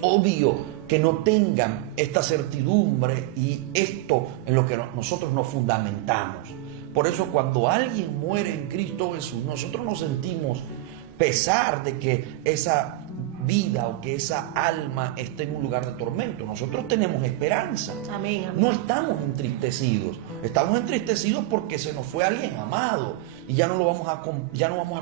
obvio que no tengan esta certidumbre y esto en lo que nosotros nos fundamentamos. Por eso cuando alguien muere en Cristo Jesús, nosotros nos sentimos pesar de que esa vida o que esa alma esté en un lugar de tormento. Nosotros tenemos esperanza. Amén, amén. No estamos entristecidos. Estamos entristecidos porque se nos fue alguien amado y ya no vamos a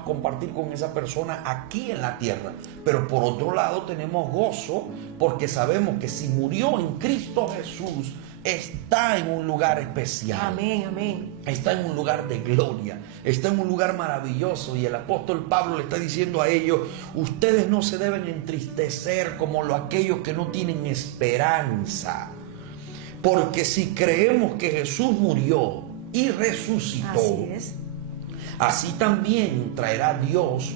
compartir con esa persona aquí en la tierra. Pero por otro lado tenemos gozo porque sabemos que si murió en Cristo Jesús, está en un lugar especial. Amén, amén. Está en un lugar de gloria, está en un lugar maravilloso. Y el apóstol Pablo le está diciendo a ellos, ustedes no se deben entristecer como aquellos que no tienen esperanza. Porque si creemos que Jesús murió y resucitó, así también traerá Dios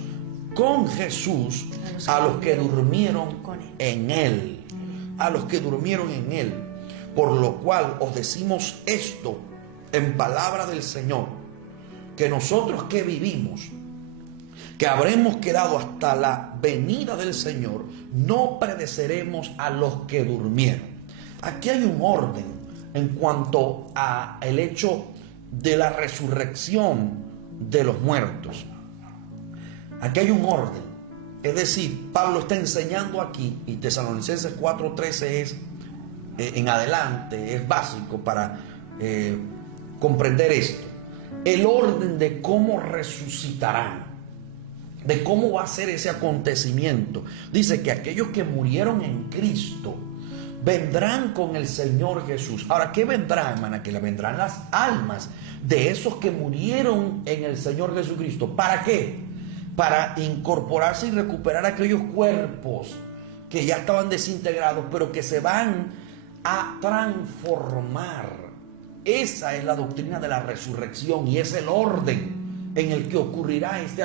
con Jesús a los que durmieron en Él. A los que durmieron en Él. Por lo cual os decimos esto en palabra del Señor, que nosotros que vivimos, que habremos quedado hasta la venida del Señor, no pereceremos a los que durmieron. Aquí hay un orden en cuanto a el hecho de la resurrección de los muertos. Aquí hay un orden. Es decir, Pablo está enseñando aquí, y Tesalonicenses 4:13 es en adelante, es básico para comprender esto. El orden de cómo resucitarán, de cómo va a ser ese acontecimiento. Dice que aquellos que murieron en Cristo vendrán con el Señor Jesús. Ahora, ¿qué vendrá, hermana? Que le vendrán las almas de esos que murieron en el Señor Jesucristo. ¿Para qué? Para incorporarse y recuperar aquellos cuerpos que ya estaban desintegrados, pero que se van a transformar. Esa es la doctrina de la resurrección y es el orden en el que ocurrirá este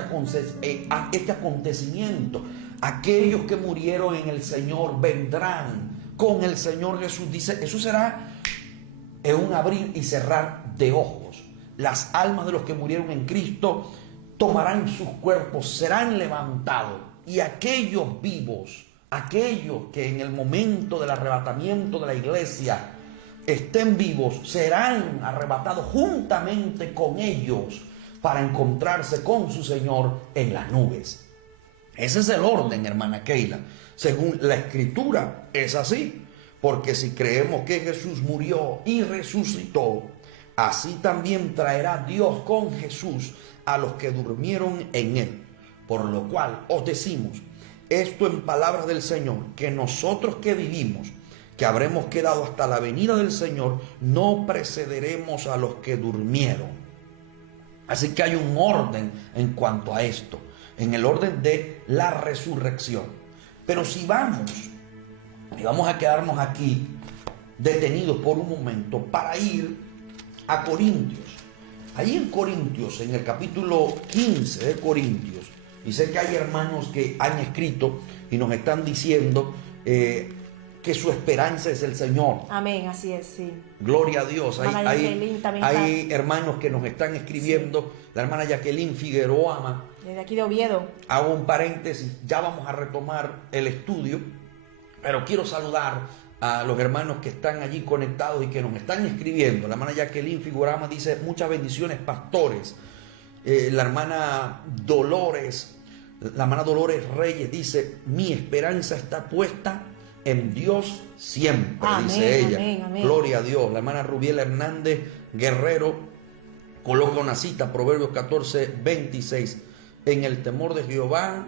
acontecimiento. Aquellos que murieron en el Señor vendrán con el Señor Jesús. Dice, eso será en un abrir y cerrar de ojos. Las almas de los que murieron en Cristo tomarán sus cuerpos, serán levantados, y aquellos vivos, aquellos que en el momento del arrebatamiento de la iglesia estén vivos, serán arrebatados juntamente con ellos para encontrarse con su Señor en las nubes. Ese es el orden, hermana Keila. Según la Escritura es así, porque si creemos que Jesús murió y resucitó, así también traerá Dios con Jesús a los que durmieron en Él. Por lo cual os decimos esto en palabras del Señor, que nosotros que vivimos, que habremos quedado hasta la venida del Señor, no precederemos a los que durmieron. Así que hay un orden en cuanto a esto, en el orden de la resurrección. Pero si vamos, y vamos a quedarnos aquí detenidos por un momento para ir a Corintios. Ahí en Corintios, en el capítulo 15 de Corintios, Y sé que hay hermanos que han escrito y nos están diciendo que su esperanza es el Señor. Amén, así es, sí. Gloria a Dios. Jacqueline también Hay hermanos que nos están escribiendo. Sí. La hermana Jacqueline Figueroa. Desde aquí de Oviedo. Hago un paréntesis, ya vamos a retomar el estudio, pero quiero saludar a los hermanos que están allí conectados y que nos están escribiendo. La hermana Jacqueline Figueroa dice: muchas bendiciones, pastores. La hermana Dolores Reyes dice: mi esperanza está puesta en Dios siempre, amén, dice ella. Amén, amén. Gloria a Dios. La hermana Rubiela Hernández Guerrero coloca una cita, Proverbios 14, 26. En el temor de Jehová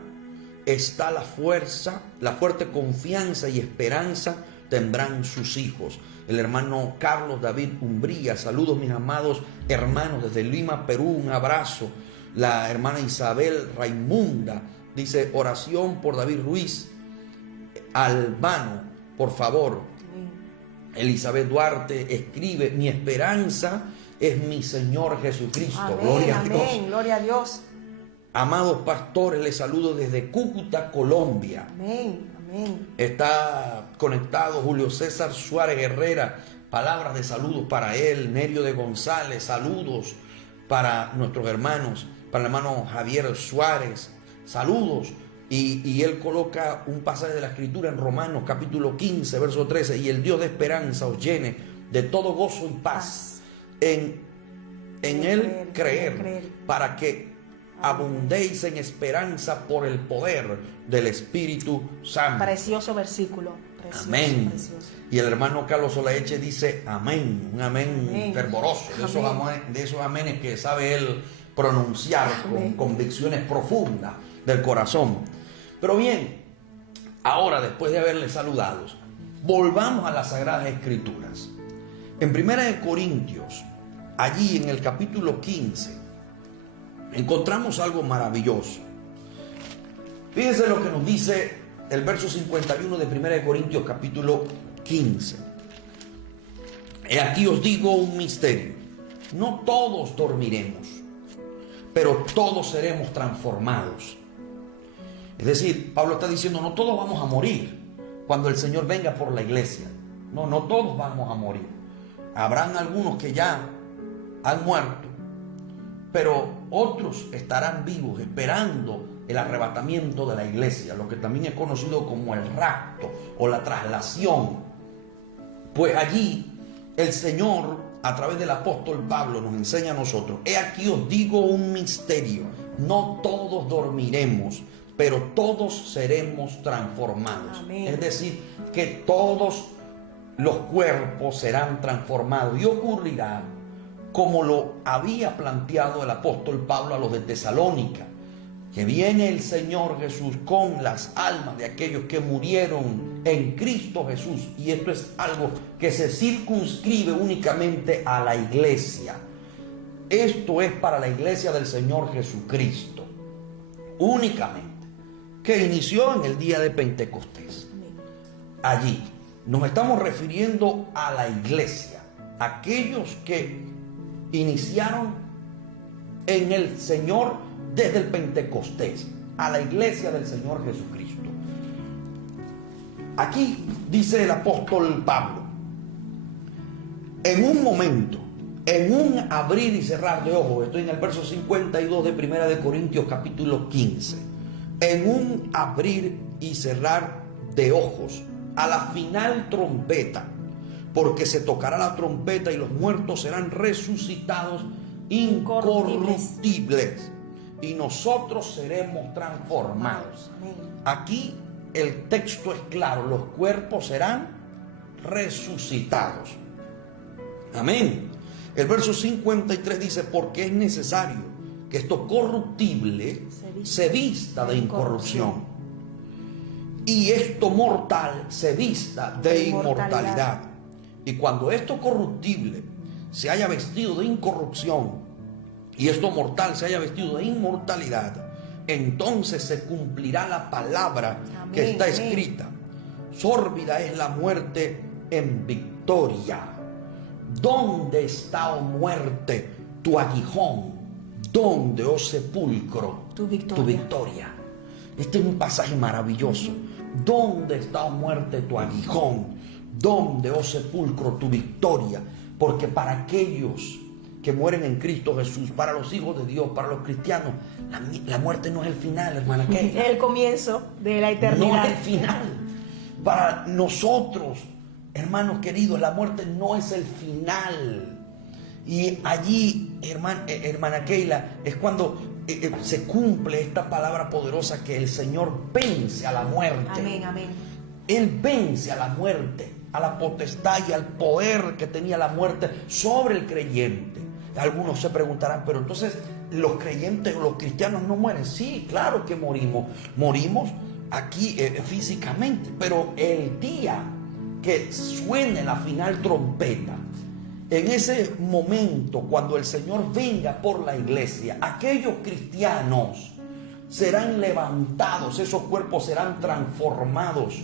está la fuerza, la fuerte confianza y esperanza tendrán sus hijos. El hermano Carlos David Umbría, saludos mis amados hermanos desde Lima, Perú, un abrazo. La hermana Isabel Raimunda dice: oración por David Ruiz Albano, por favor. Elizabeth Duarte escribe: mi esperanza es mi Señor Jesucristo. Amén, gloria a Dios. Amén, gloria a Dios. Amados pastores, les saludo desde Cúcuta, Colombia. Amén, amén. Está conectado Julio César Suárez Herrera, palabras de saludos para él. Nerio de González, saludos para nuestros hermanos, para el hermano Javier Suárez, saludos. Y él coloca un pasaje de la Escritura en Romanos capítulo 15, verso 13: y el Dios de esperanza os llene de todo gozo y paz en él creer, para que abundéis en esperanza por el poder del Espíritu Santo. Precioso versículo. Precioso, amén. Precioso. Y el hermano Carlos Olaeche dice amén, un amén, amén. Fervoroso, de esos amenes que sabe él pronunciar con convicciones profundas del corazón. Pero bien, ahora después de haberles saludado, volvamos a las Sagradas Escrituras. En 1 Corintios, allí en el capítulo 15, encontramos algo maravilloso. Fíjense lo que nos dice el verso 51 de 1 Corintios capítulo 15. He aquí os digo un misterio: no todos dormiremos, pero todos seremos transformados. Es decir, Pablo está diciendo: no todos vamos a morir cuando el Señor venga por la iglesia. No todos vamos a morir. Habrán algunos que ya han muerto, pero otros estarán vivos esperando el arrebatamiento de la iglesia, lo que también es conocido como el rapto o la traslación. Pues allí el Señor, a través del apóstol Pablo, nos enseña a nosotros: he aquí os digo un misterio, no todos dormiremos, pero todos seremos transformados. Amén. Es decir, que todos los cuerpos serán transformados y ocurrirá como lo había planteado el apóstol Pablo a los de Tesalónica, que viene el Señor Jesús con las almas de aquellos que murieron en Cristo Jesús. Y esto es algo que se circunscribe únicamente a la iglesia. Esto es para la iglesia del Señor Jesucristo, únicamente, que inició en el día de Pentecostés. Allí nos estamos refiriendo a la iglesia, aquellos que iniciaron en el Señor desde el Pentecostés, a la iglesia del Señor Jesucristo. Aquí dice el apóstol Pablo: en un momento, en un abrir y cerrar de ojos, estoy en el verso 52 de 1 Corintios capítulo 15, en un abrir y cerrar de ojos, a la final trompeta, porque se tocará la trompeta y los muertos serán resucitados incorruptibles y nosotros seremos transformados. Aquí el texto es claro: los cuerpos serán resucitados. Amén. El verso 53 dice: porque es necesario que esto corruptible se vista de incorrupción y esto mortal se vista de inmortalidad. Y cuando esto corruptible se haya vestido de incorrupción y esto mortal se haya vestido de inmortalidad, entonces se cumplirá la palabra que está escrita: sórbida es la muerte en victoria. ¿Dónde está, oh muerte, tu aguijón? ¿Dónde, oh sepulcro, Tu victoria. tu victoria? Este es un pasaje maravilloso. ¿Dónde está, oh muerte, tu aguijón? ¿Dónde, oh sepulcro, tu victoria? Porque para aquellos que mueren en Cristo Jesús, para los hijos de Dios, para los cristianos, la muerte no es el final, hermana Keila. Es el comienzo de la eternidad. No es el final. Para nosotros, hermanos queridos, la muerte no es el final. Y allí, hermana Keila, es cuando se cumple esta palabra poderosa que el Señor vence a la muerte. Amén, amén. Él vence a la muerte, a la potestad y al poder que tenía la muerte sobre el creyente. Algunos se preguntarán, pero entonces los creyentes o los cristianos no mueren. Sí, claro que morimos. Morimos aquí físicamente, pero el día que suene la final trompeta, en ese momento, cuando el Señor venga por la iglesia, aquellos cristianos serán levantados, esos cuerpos serán transformados,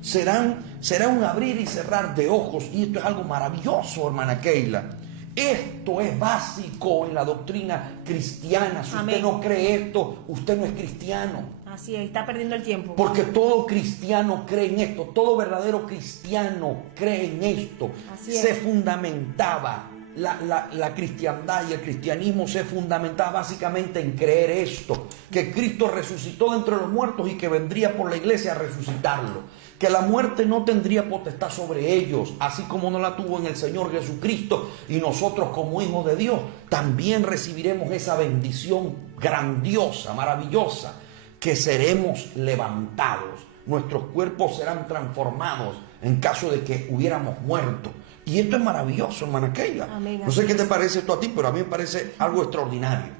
será un abrir y cerrar de ojos. Y esto es algo maravilloso, hermana Keila. Esto es básico en la doctrina cristiana. Si Amén. usted no cree esto, usted no es cristiano. Así es, está perdiendo el tiempo. Porque todo cristiano cree en esto, todo verdadero cristiano cree en esto. Así es. Se fundamentaba, la cristiandad y el cristianismo se fundamentaba básicamente en creer esto, que Cristo resucitó de entre los muertos y que vendría por la iglesia a resucitarlo, que la muerte no tendría potestad sobre ellos, así como no la tuvo en el Señor Jesucristo, y nosotros como hijos de Dios también recibiremos esa bendición grandiosa, maravillosa, que seremos levantados, nuestros cuerpos serán transformados en caso de que hubiéramos muerto. Y esto es maravilloso, hermana Keila. Amén, no sé qué te es. parece esto a ti, pero a mí me parece algo extraordinario.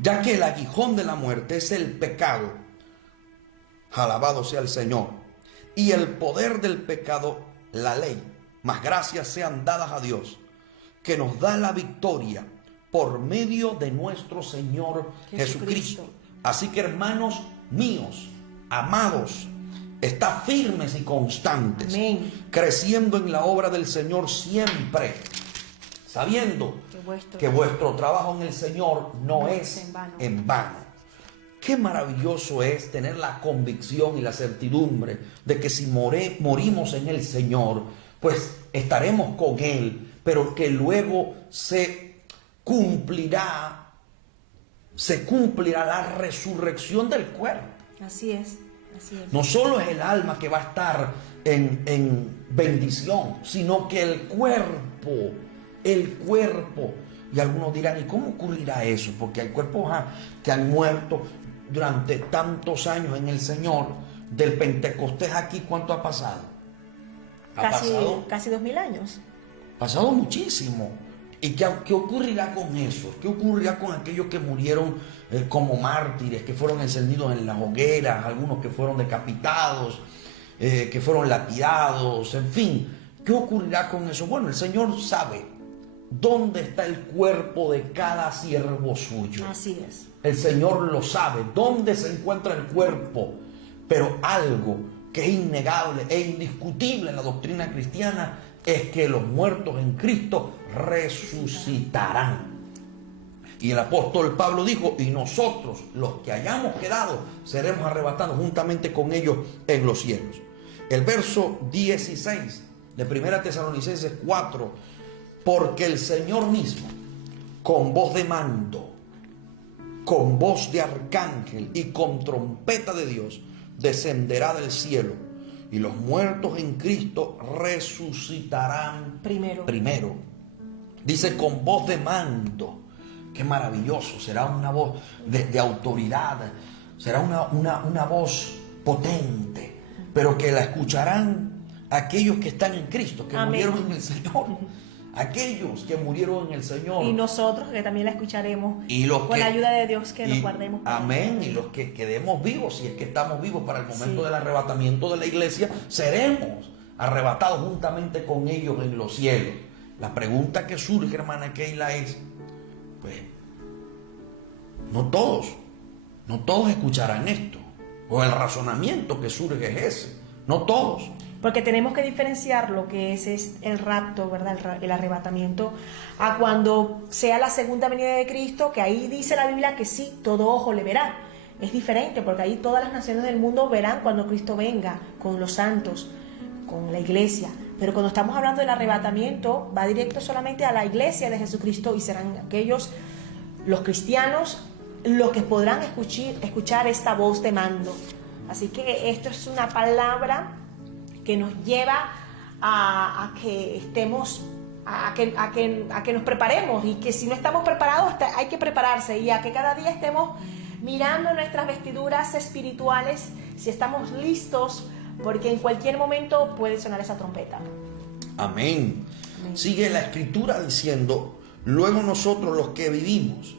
Ya que el aguijón de la muerte es el pecado, alabado sea el Señor, y el poder del pecado, la ley, mas gracias sean dadas a Dios, que nos da la victoria por medio de nuestro Señor Jesucristo. Así que, hermanos míos, amados, está firmes y constantes, Amén. creciendo en la obra del Señor siempre, sabiendo que vuestro trabajo en el Señor no es en vano. Qué maravilloso es tener la convicción y la certidumbre de que si morimos en el Señor, pues estaremos con Él, pero que luego se cumplirá la resurrección del cuerpo. Así es, así es. No solo es el alma que va a estar en bendición, sino que el cuerpo, y algunos dirán, ¿y cómo ocurrirá eso? Porque hay cuerpos que han muerto durante tantos años en el Señor. Del Pentecostés aquí, ¿cuánto ha pasado? Casi 2000 años. Ha pasado muchísimo. ¿Y qué ocurrirá con eso? ¿Qué ocurrirá con aquellos que murieron como mártires, que fueron encendidos en las hogueras, algunos que fueron decapitados, que fueron lapidados, en fin? ¿Qué ocurrirá con eso? Bueno, el Señor sabe dónde está el cuerpo de cada siervo suyo. Así es. El Señor lo sabe, dónde se encuentra el cuerpo. Pero algo que es innegable e indiscutible en la doctrina cristiana es que los muertos en Cristo resucitarán. Y el apóstol Pablo dijo, y nosotros, los que hayamos quedado, seremos arrebatados juntamente con ellos en los cielos. El verso 16 de 1 Tesalonicenses 4, porque el Señor mismo, con voz de mando, con voz de arcángel y con trompeta de Dios, descenderá del cielo, y los muertos en Cristo resucitarán primero. Dice con voz de mando. Qué maravilloso. Será una voz de autoridad. Será una voz potente. Pero que la escucharán aquellos que están en Cristo, que murieron en el Señor. Aquellos que murieron en el Señor. Y nosotros que también la escucharemos. Y los con la ayuda de Dios que nos guardemos. Amén. Y los que quedemos vivos, si es que estamos vivos para el momento del arrebatamiento de la iglesia, seremos arrebatados juntamente con ellos en los cielos. La pregunta que surge, hermana Keila, es, pues, no todos escucharán esto. O el razonamiento que surge es ese. No todos. Porque tenemos que diferenciar lo que es el rapto, ¿verdad? El arrebatamiento, a cuando sea la segunda venida de Cristo, que ahí dice la Biblia que sí, todo ojo le verá. Es diferente, porque ahí todas las naciones del mundo verán cuando Cristo venga, con los santos, con la iglesia. Pero cuando estamos hablando del arrebatamiento, va directo solamente a la iglesia de Jesucristo, y serán aquellos, los cristianos, los que podrán escuchar esta voz de mando. Así que esto es una palabra que nos lleva a que estemos, a que nos preparemos, y que si no estamos preparados hay que prepararse, y a que cada día estemos mirando nuestras vestiduras espirituales, si estamos listos, porque en cualquier momento puede sonar esa trompeta. Amén. Amén. Sigue la escritura diciendo: luego nosotros, los que vivimos,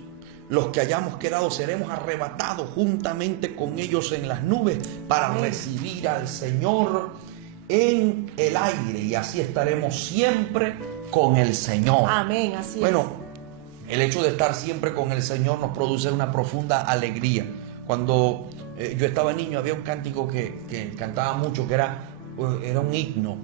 los que hayamos quedado, seremos arrebatados juntamente con ellos en las nubes para Amén. recibir al Señor en el aire, y así estaremos siempre con el Señor. Amén, así Bueno, el hecho de estar siempre con el Señor nos produce una profunda alegría. Cuando yo estaba niño, había un cántico que cantaba mucho, que era un himno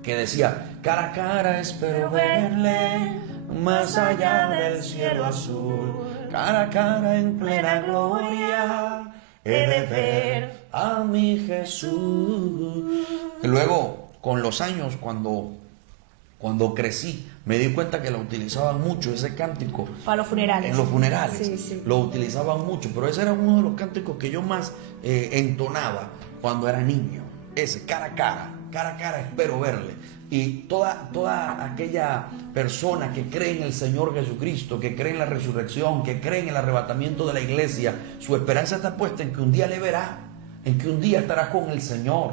que decía: cara a cara espero verle, más allá del cielo azul, cara a cara en plena gloria, he de ver a mi Jesús. Y luego, con los años, cuando crecí, me di cuenta que la utilizaban mucho, ese cántico. Para los funerales. En los funerales. Sí, sí. Lo utilizaban mucho, pero ese era uno de los cánticos que yo más entonaba cuando era niño. Ese, cara a cara espero verle. Y toda aquella persona que cree en el Señor Jesucristo, que cree en la resurrección, que cree en el arrebatamiento de la iglesia, su esperanza está puesta en que un día le verá, en que un día estarás con el Señor,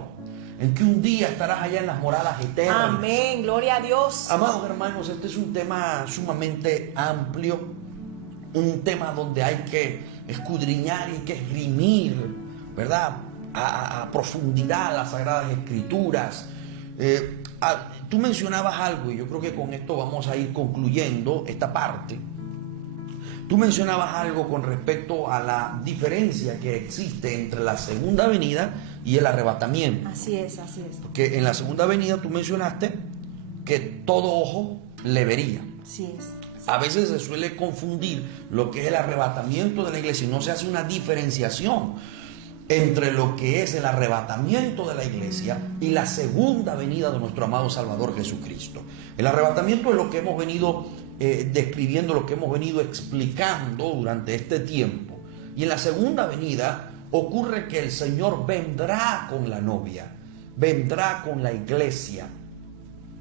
en que un día estarás allá en las moradas eternas. Amén, gloria a Dios. Amados hermanos, este es un tema sumamente amplio, un tema donde hay que escudriñar y que esgrimir, ¿verdad?, a profundidad las Sagradas Escrituras. Tú mencionabas algo, y yo creo que con esto vamos a ir concluyendo esta parte. Tú mencionabas algo con respecto a la diferencia que existe entre la segunda venida y el arrebatamiento. Así es, así es. Porque en la segunda venida tú mencionaste que todo ojo le vería. Así es. A veces se suele confundir lo que es el arrebatamiento de la iglesia, y no se hace una diferenciación entre lo que es el arrebatamiento de la iglesia y la segunda venida de nuestro amado Salvador Jesucristo. El arrebatamiento es lo que hemos venido describiendo, lo que hemos venido explicando durante este tiempo. Y en la segunda venida ocurre que el Señor vendrá con la novia, vendrá con la iglesia.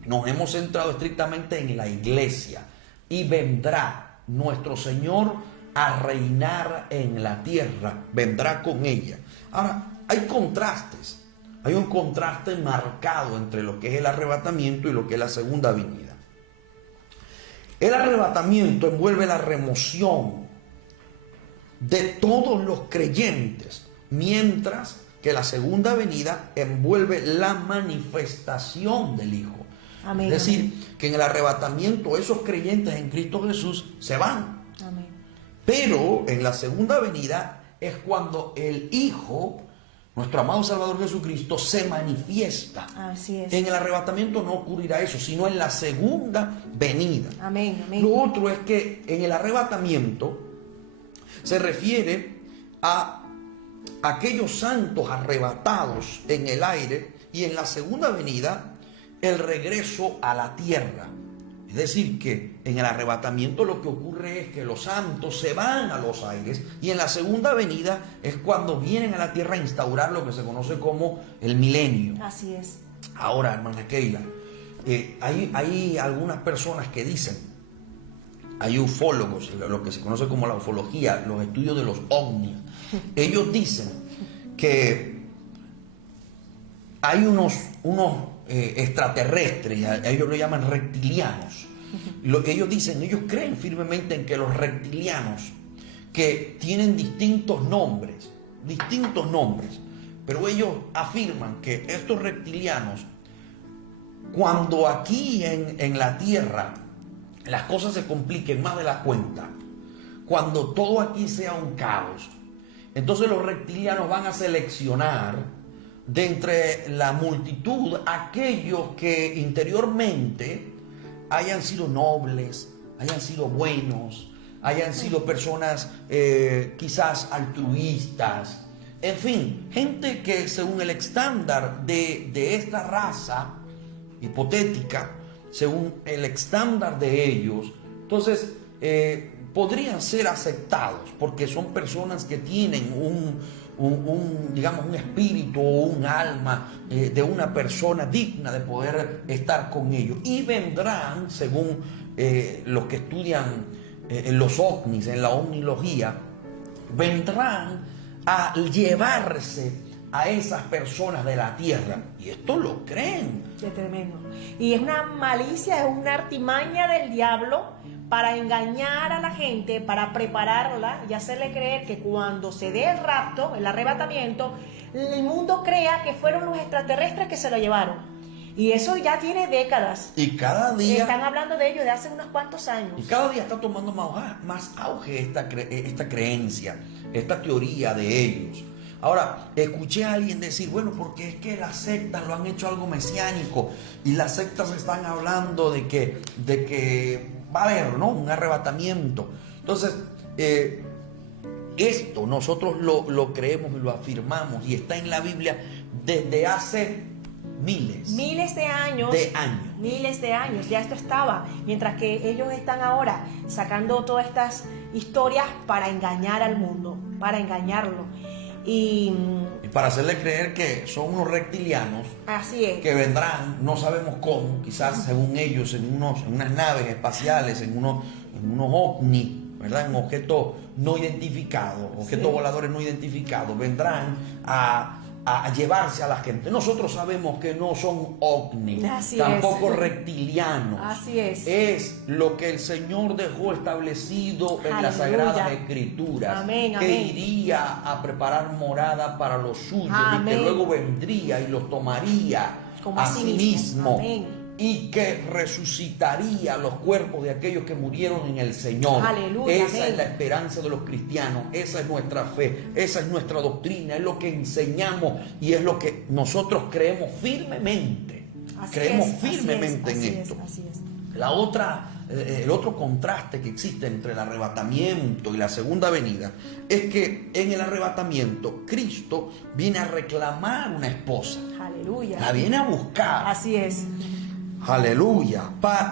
Nos hemos centrado estrictamente en la iglesia, y vendrá nuestro Señor a reinar en la tierra, vendrá con ella. Ahora, hay contrastes, hay un contraste marcado entre lo que es el arrebatamiento y lo que es la segunda venida. El arrebatamiento envuelve la remoción de todos los creyentes, mientras que la segunda venida envuelve la manifestación del Hijo. Amén. Es decir, que en el arrebatamiento esos creyentes en Cristo Jesús se van. Amén. Pero en la segunda venida es cuando el Hijo, nuestro amado Salvador Jesucristo, se manifiesta. Así es. En el arrebatamiento no ocurrirá eso, sino en la segunda venida. Amén, amén. Lo otro es que en el arrebatamiento se refiere a aquellos santos arrebatados en el aire, y en la segunda venida el regreso a la tierra. Es decir, que en el arrebatamiento lo que ocurre es que los santos se van a los aires, y en la segunda venida es cuando vienen a la tierra a instaurar lo que se conoce como el milenio. Así es. Ahora, hermana Keila, hay algunas personas que dicen, hay ufólogos, lo que se conoce como la ufología, los estudios de los ovnis. Ellos dicen que hay unos extraterrestres, ellos lo llaman reptilianos. Lo que ellos dicen, ellos creen firmemente en que los reptilianos, que tienen distintos nombres, pero ellos afirman que estos reptilianos, cuando aquí en la tierra las cosas se compliquen más de la cuenta, cuando todo aquí sea un caos, entonces los reptilianos van a seleccionar de entre la multitud aquellos que interiormente hayan sido nobles, hayan sido buenos, hayan sido personas quizás altruistas, en fin, gente que según el estándar de esta raza hipotética, según el estándar de ellos, entonces podrían ser aceptados porque son personas que tienen digamos, un espíritu o un alma de una persona digna de poder estar con ellos. Y vendrán, según los que estudian en los ovnis, en la ovnilogía, vendrán a llevarse a esas personas de la tierra. Y esto lo creen. Qué tremendo. Y es una malicia, es una artimaña del diablo para engañar a la gente, para prepararla y hacerle creer que cuando se dé el rapto, el arrebatamiento, el mundo crea que fueron los extraterrestres que se lo llevaron. Y eso ya tiene décadas. Y cada día... Están hablando de ello de hace unos cuantos años. Y cada día está tomando más auge esta creencia, esta teoría de ellos. Ahora, escuché a alguien decir, bueno, porque es que las sectas lo han hecho algo mesiánico y las sectas están hablando de que va a haber, ¿no?, un arrebatamiento. Entonces, esto nosotros lo creemos y lo afirmamos y está en la Biblia desde hace miles de años. Miles de años, ya esto estaba. Mientras que ellos están ahora sacando todas estas historias para engañar al mundo, para engañarlo. Y para hacerle creer que son unos reptilianos. Así es. Que vendrán, no sabemos cómo, quizás según ellos, en unas naves espaciales, en unos ovnis, ¿verdad? En objetos no identificados, objetos voladores no identificados, vendrán a llevarse a la gente. Nosotros sabemos que no son ovnis, tampoco reptilianos. Así es. Es lo que el Señor dejó establecido en las Sagradas Escrituras. Amén, que amén. iría a preparar morada para los suyos. Amén. Y que luego vendría y los tomaría como a sí mismo. Amén. Y que resucitaría los cuerpos de aquellos que murieron en el Señor. Aleluya, esa amén. es la esperanza de los cristianos, esa es nuestra fe, esa es nuestra doctrina, es lo que enseñamos y es lo que nosotros creemos firmemente. Creemos firmemente en esto. Así es. El otro contraste que existe entre el arrebatamiento y la segunda venida es que en el arrebatamiento Cristo viene a reclamar una esposa. Aleluya. La viene a buscar. Así es. Aleluya.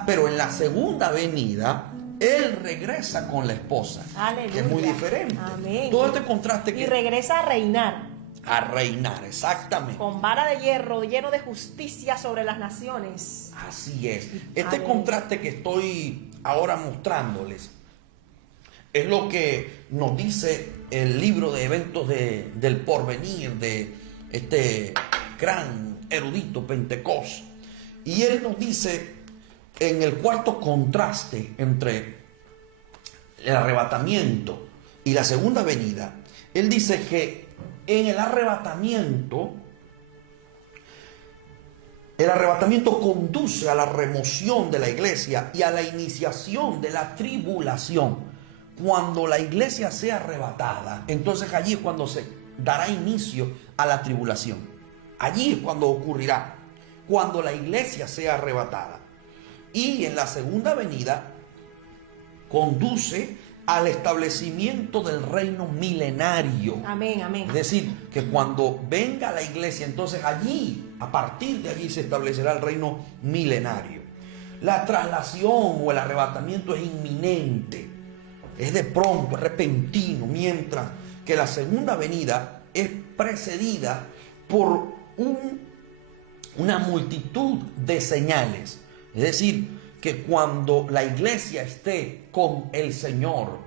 Pero en la segunda venida, Él regresa con la esposa. Aleluya. Que es muy diferente. Amén. Todo este contraste que... Y regresa a reinar. A reinar, exactamente. Con vara de hierro, lleno de justicia sobre las naciones. Así es. Este Amén. contraste que estoy ahora mostrándoles es lo que nos dice el libro de eventos del porvenir de este gran erudito Pentecostés. Y él nos dice en el cuarto contraste entre el arrebatamiento y la segunda venida, él dice que en el arrebatamiento conduce a la remoción de la iglesia y a la iniciación de la tribulación. Cuando la iglesia sea arrebatada, entonces allí es cuando se dará inicio a la tribulación. Allí es cuando ocurrirá, cuando la iglesia sea arrebatada. Y en la segunda venida conduce al establecimiento del reino milenario. Amén, amén. Es decir, que cuando venga la iglesia, entonces allí, a partir de allí se establecerá el reino milenario. La traslación o el arrebatamiento es inminente, es de pronto, es repentino, mientras que la segunda venida es precedida por una multitud de señales. Es decir, que cuando la iglesia esté con el Señor,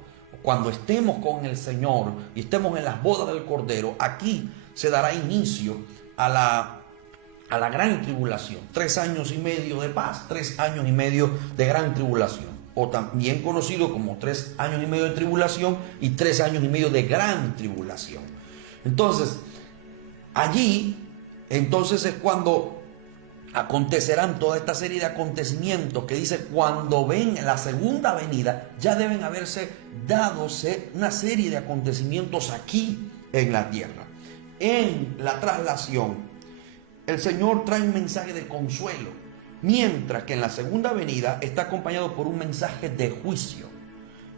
cuando estemos con el Señor y estemos en las bodas del Cordero, aquí se dará inicio a la gran tribulación. 3 años y medio de paz, 3 años y medio de gran tribulación, o también conocido como 3 años y medio de tribulación y 3 años y medio de gran tribulación. Entonces, allí, entonces es cuando acontecerán toda esta serie de acontecimientos que dice cuando ven la segunda venida, ya deben haberse dadose una serie de acontecimientos aquí en la tierra. En la traslación el Señor trae un mensaje de consuelo, mientras que en la segunda venida está acompañado por un mensaje de juicio.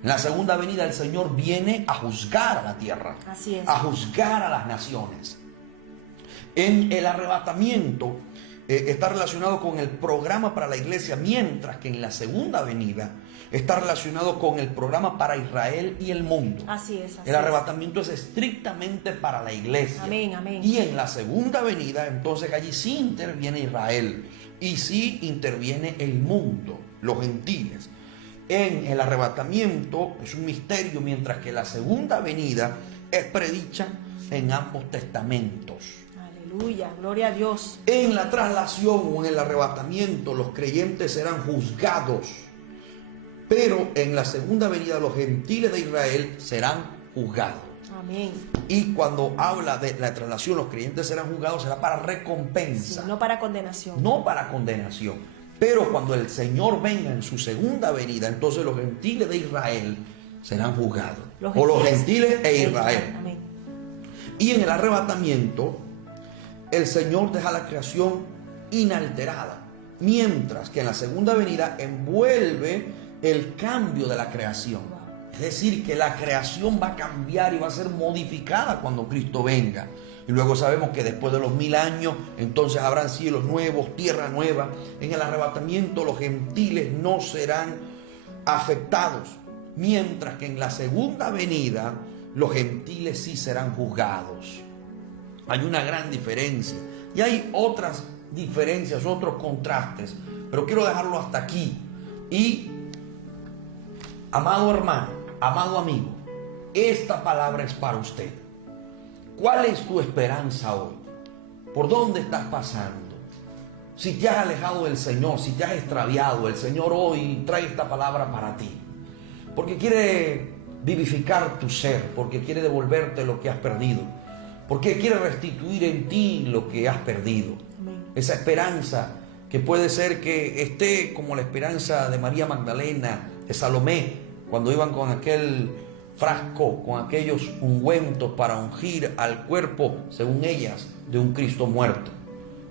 En la segunda venida el Señor viene a juzgar a la tierra, Así es. a juzgar a las naciones. En el arrebatamiento está relacionado con el programa para la iglesia, mientras que en la segunda venida está relacionado con el programa para Israel y el mundo. Así es. El arrebatamiento es estrictamente para la iglesia. Amén, amén. Y en la segunda venida, entonces allí sí interviene Israel y sí interviene el mundo, los gentiles. En el arrebatamiento es un misterio, mientras que la segunda venida es predicha en ambos testamentos. Aleluya, gloria a Dios. En la traslación o en el arrebatamiento los creyentes serán juzgados, pero en la segunda venida los gentiles de Israel serán juzgados. Amén. Y cuando habla de la traslación, los creyentes serán juzgados, será para recompensa, Sí, no para condenación. no para condenación. Pero cuando el Señor venga en su segunda venida, entonces los gentiles de Israel serán juzgados. Los gentiles e Israel. Amén. Y en el arrebatamiento, el Señor deja la creación inalterada, mientras que en la segunda venida envuelve el cambio de la creación. Es decir, que la creación va a cambiar y va a ser modificada cuando Cristo venga. Y luego sabemos que después de los 1000 años, entonces habrán cielos nuevos, tierra nueva. En el arrebatamiento los gentiles no serán afectados, mientras que en la segunda venida los gentiles sí serán juzgados. Hay una gran diferencia. Y hay otras diferencias, otros contrastes, pero quiero dejarlo hasta aquí. Y, amado hermano, amado amigo, esta palabra es para usted. ¿Cuál es tu esperanza hoy? ¿Por dónde estás pasando? Si te has alejado del Señor, si te has extraviado, el Señor hoy trae esta palabra para ti. Porque quiere vivificar tu ser, porque quiere devolverte lo que has perdido, porque quiere restituir en ti lo que has perdido. Amén. Esa esperanza que puede ser que esté como la esperanza de María Magdalena, de Salomé, cuando iban con aquel frasco, con aquellos ungüentos para ungir al cuerpo, según ellas, de un Cristo muerto.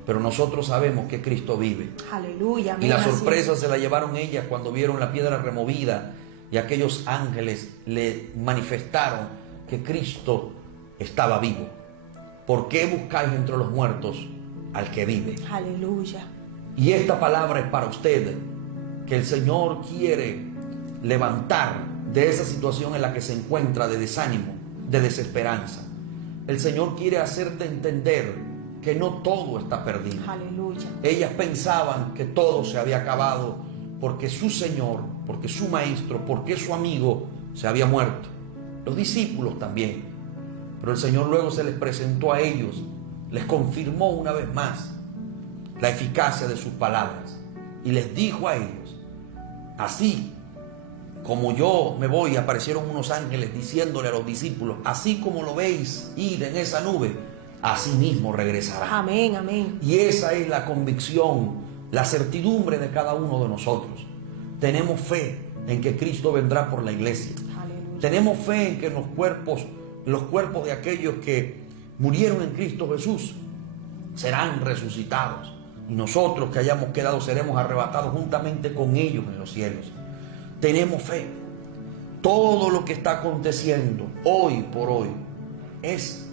Pero nosotros sabemos que Cristo vive. Aleluya. Y la amén, sorpresa se la llevaron ellas cuando vieron la piedra removida y aquellos ángeles le manifestaron que Cristo estaba vivo. ¿Por qué buscáis entre los muertos al que vive? Aleluya. Y esta palabra es para usted, que el Señor quiere levantar de esa situación en la que se encuentra de desánimo, de desesperanza. El Señor quiere hacerte entender que no todo está perdido. Aleluya. Ellas pensaban que todo se había acabado porque su Señor, porque su Maestro, porque su amigo se había muerto. Los discípulos también. Pero el Señor luego se les presentó a ellos, les confirmó una vez más la eficacia de sus palabras y les dijo a ellos: así como yo me voy, aparecieron unos ángeles diciéndole a los discípulos, así como lo veis ir en esa nube, así mismo regresará. Amén, amén. Y esa es la convicción, la certidumbre de cada uno de nosotros. Tenemos fe en que Cristo vendrá por la iglesia. Aleluya. Tenemos fe en que los cuerpos de aquellos que murieron en Cristo Jesús serán resucitados. Y nosotros que hayamos quedado seremos arrebatados juntamente con ellos en los cielos. Tenemos fe. Todo lo que está aconteciendo hoy por hoy es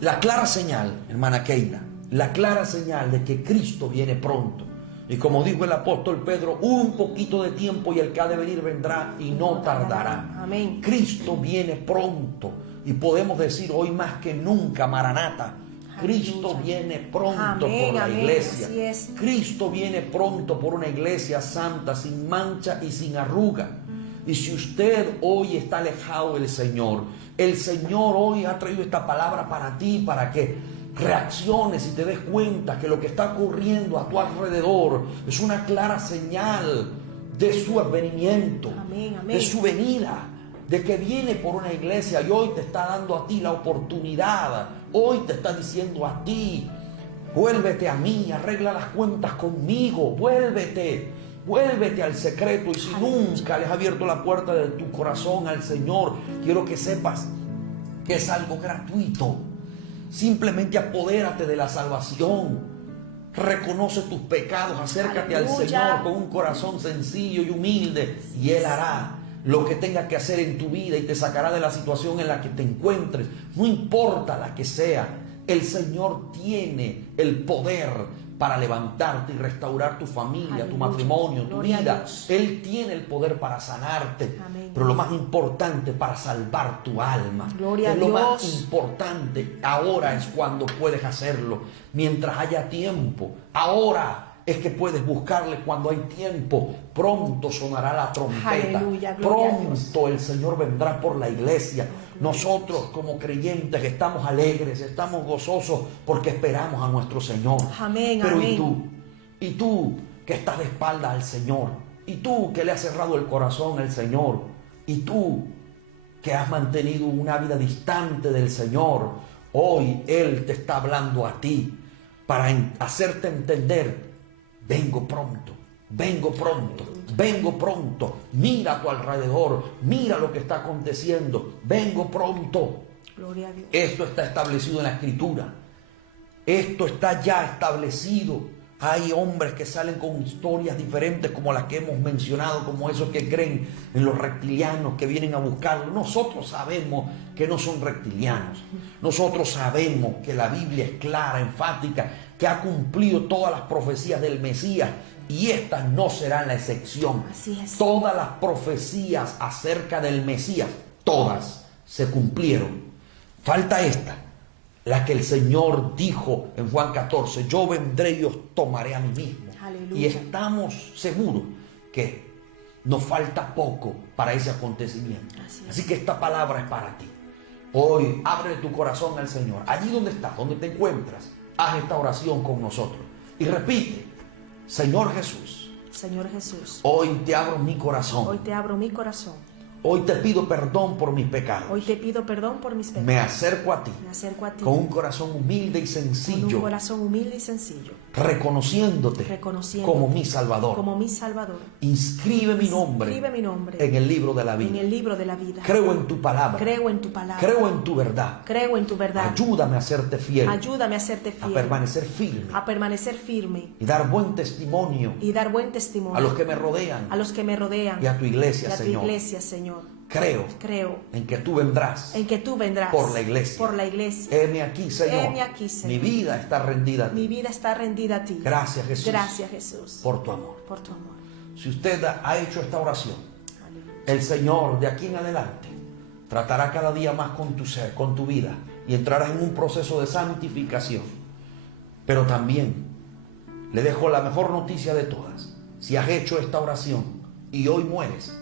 la clara señal, hermana Keila, la clara señal de que Cristo viene pronto. Y como dijo el apóstol Pedro, un poquito de tiempo y el que ha de venir vendrá y no tardará. Amén. Cristo viene pronto y podemos decir hoy más que nunca, Maranata. Cristo Aleluya. viene pronto Amén, por la amén, iglesia. así es. Cristo viene pronto por una iglesia santa, sin mancha y sin arruga. Y si usted hoy está alejado del Señor, el Señor hoy ha traído esta palabra para ti, para que reacciones y te des cuenta que lo que está ocurriendo a tu alrededor es una clara señal de su advenimiento, Amén, amén. de su venida, de que viene por una iglesia y hoy te está dando a ti la oportunidad, hoy te está diciendo a ti: vuélvete a mí, arregla las cuentas conmigo, vuélvete al secreto. Y si nunca le has abierto la puerta de tu corazón al Señor, quiero que sepas que es algo gratuito. Simplemente apodérate de la salvación. Reconoce tus pecados, acércate al Señor con un corazón sencillo y humilde, y Él hará lo que tenga que hacer en tu vida y te sacará de la situación en la que te encuentres, no importa la que sea. El Señor tiene el poder para levantarte y restaurar tu familia, tu matrimonio, tu vida. Él tiene el poder para sanarte. Amén. Pero lo más importante, para salvar tu alma. Es lo más importante. Ahora es cuando puedes hacerlo, mientras haya tiempo. Ahora es que puedes buscarle cuando hay tiempo. Pronto sonará la trompeta. Aleluya, pronto el Señor vendrá por la iglesia. Nosotros como creyentes estamos alegres, estamos gozosos porque esperamos a nuestro Señor. Amén. Pero amén. ¿Y tú que estás de espaldas al Señor? ¿Y tú que le has cerrado el corazón al Señor? ¿Y tú que has mantenido una vida distante del Señor? Hoy Él te está hablando a ti para hacerte entender: vengo pronto, vengo pronto, vengo pronto. Mira a tu alrededor, mira lo que está aconteciendo. Vengo pronto. Gloria a Dios. Esto está establecido en la Escritura. Esto está ya establecido. Hay hombres que salen con historias diferentes como las que hemos mencionado, como esos que creen en los reptilianos que vienen a buscarlo. Nosotros sabemos que no son reptilianos. Nosotros sabemos que la Biblia es clara, enfática, que ha cumplido todas las profecías del Mesías, y estas no serán la excepción. Así es. Todas las profecías acerca del Mesías, todas se cumplieron. Falta esta, la que el Señor dijo en Juan 14: yo vendré y os tomaré a mí mismo. Aleluya. Y estamos seguros que nos falta poco para ese acontecimiento. Así que esta palabra es para ti. Hoy abre tu corazón al Señor. Allí donde estás, donde te encuentras, haz esta oración con nosotros y repite: Señor Jesús, Señor Jesús, hoy te abro mi corazón. Hoy te abro mi corazón. Hoy te pido perdón por mis pecados. Hoy te pido perdón por mis pecados. Me acerco a ti. Me acerco a ti. Con un corazón humilde y sencillo. Con un corazón humilde y sencillo. Reconociéndote como mi Salvador. Como mi Salvador. Inscribe mi nombre en el libro de la vida. En el libro de la vida. Creo en tu palabra. Creo en tu palabra. Creo en tu verdad. Creo en tu verdad. Ayúdame a serte fiel. Ayúdame a serte fiel. A permanecer firme. A permanecer firme. Y dar buen testimonio. Y dar buen testimonio. A los que me rodean. A los que me rodean. Y a tu iglesia, Señor. Y a tu iglesia, Señor. Creo en que tú vendrás. En que tú vendrás por la iglesia. Por la iglesia. Heme aquí, Señor. Heme aquí, Señor. Mi vida está rendida a ti. Mi vida está rendida a ti. Gracias, Jesús. Gracias, Jesús. Por tu amor. Por tu amor. Si usted ha hecho esta oración, aleluya, el Señor de aquí en adelante tratará cada día más con tu ser, con tu vida, y entrarás en un proceso de santificación. Pero también le dejo la mejor noticia de todas. Si has hecho esta oración y hoy mueres,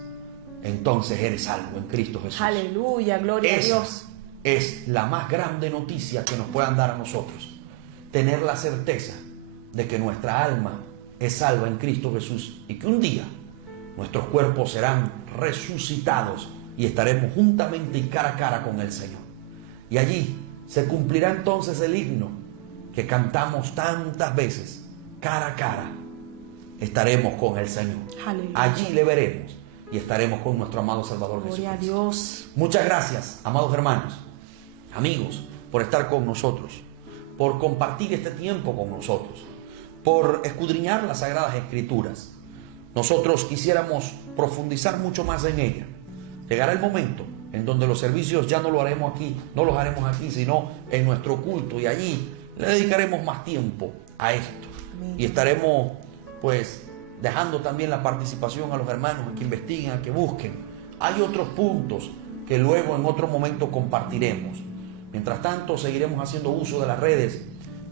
entonces eres salvo en Cristo Jesús. Aleluya, gloria a Dios. Es la más grande noticia que nos puedan dar a nosotros. Tener la certeza de que nuestra alma es salva en Cristo Jesús y que un día nuestros cuerpos serán resucitados y estaremos juntamente y cara a cara con el Señor. Y allí se cumplirá entonces el himno que cantamos tantas veces: cara a cara estaremos con el Señor. Aleluya. Allí le veremos y estaremos con nuestro amado Salvador Jesucristo. Gloria a Dios. Muchas gracias, amados hermanos, amigos, por estar con nosotros, por compartir este tiempo con nosotros, por escudriñar las Sagradas Escrituras. Nosotros quisiéramos profundizar mucho más en ella. Llegará el momento en donde los servicios ya no los haremos aquí, sino en nuestro culto, y allí le dedicaremos más tiempo a esto. Amén. Y estaremos, pues, dejando también la participación a los hermanos a que investiguen, a que busquen. Hay otros puntos que luego en otro momento compartiremos. Mientras tanto, seguiremos haciendo uso de las redes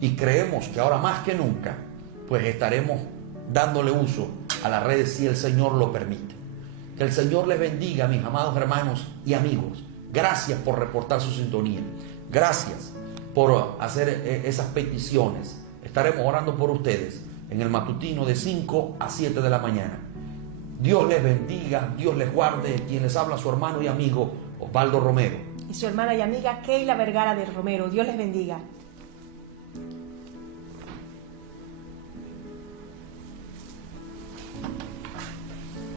y creemos que ahora más que nunca, pues estaremos dándole uso a las redes si el Señor lo permite. Que el Señor les bendiga, mis amados hermanos y amigos. Gracias por reportar su sintonía. Gracias por hacer esas peticiones. Estaremos orando por ustedes en el matutino de 5 a 7 de la mañana. Dios les bendiga, Dios les guarde. Quien les habla, su hermano y amigo Osvaldo Romero. Y su hermana y amiga Keila Vergara de Romero. Dios les bendiga.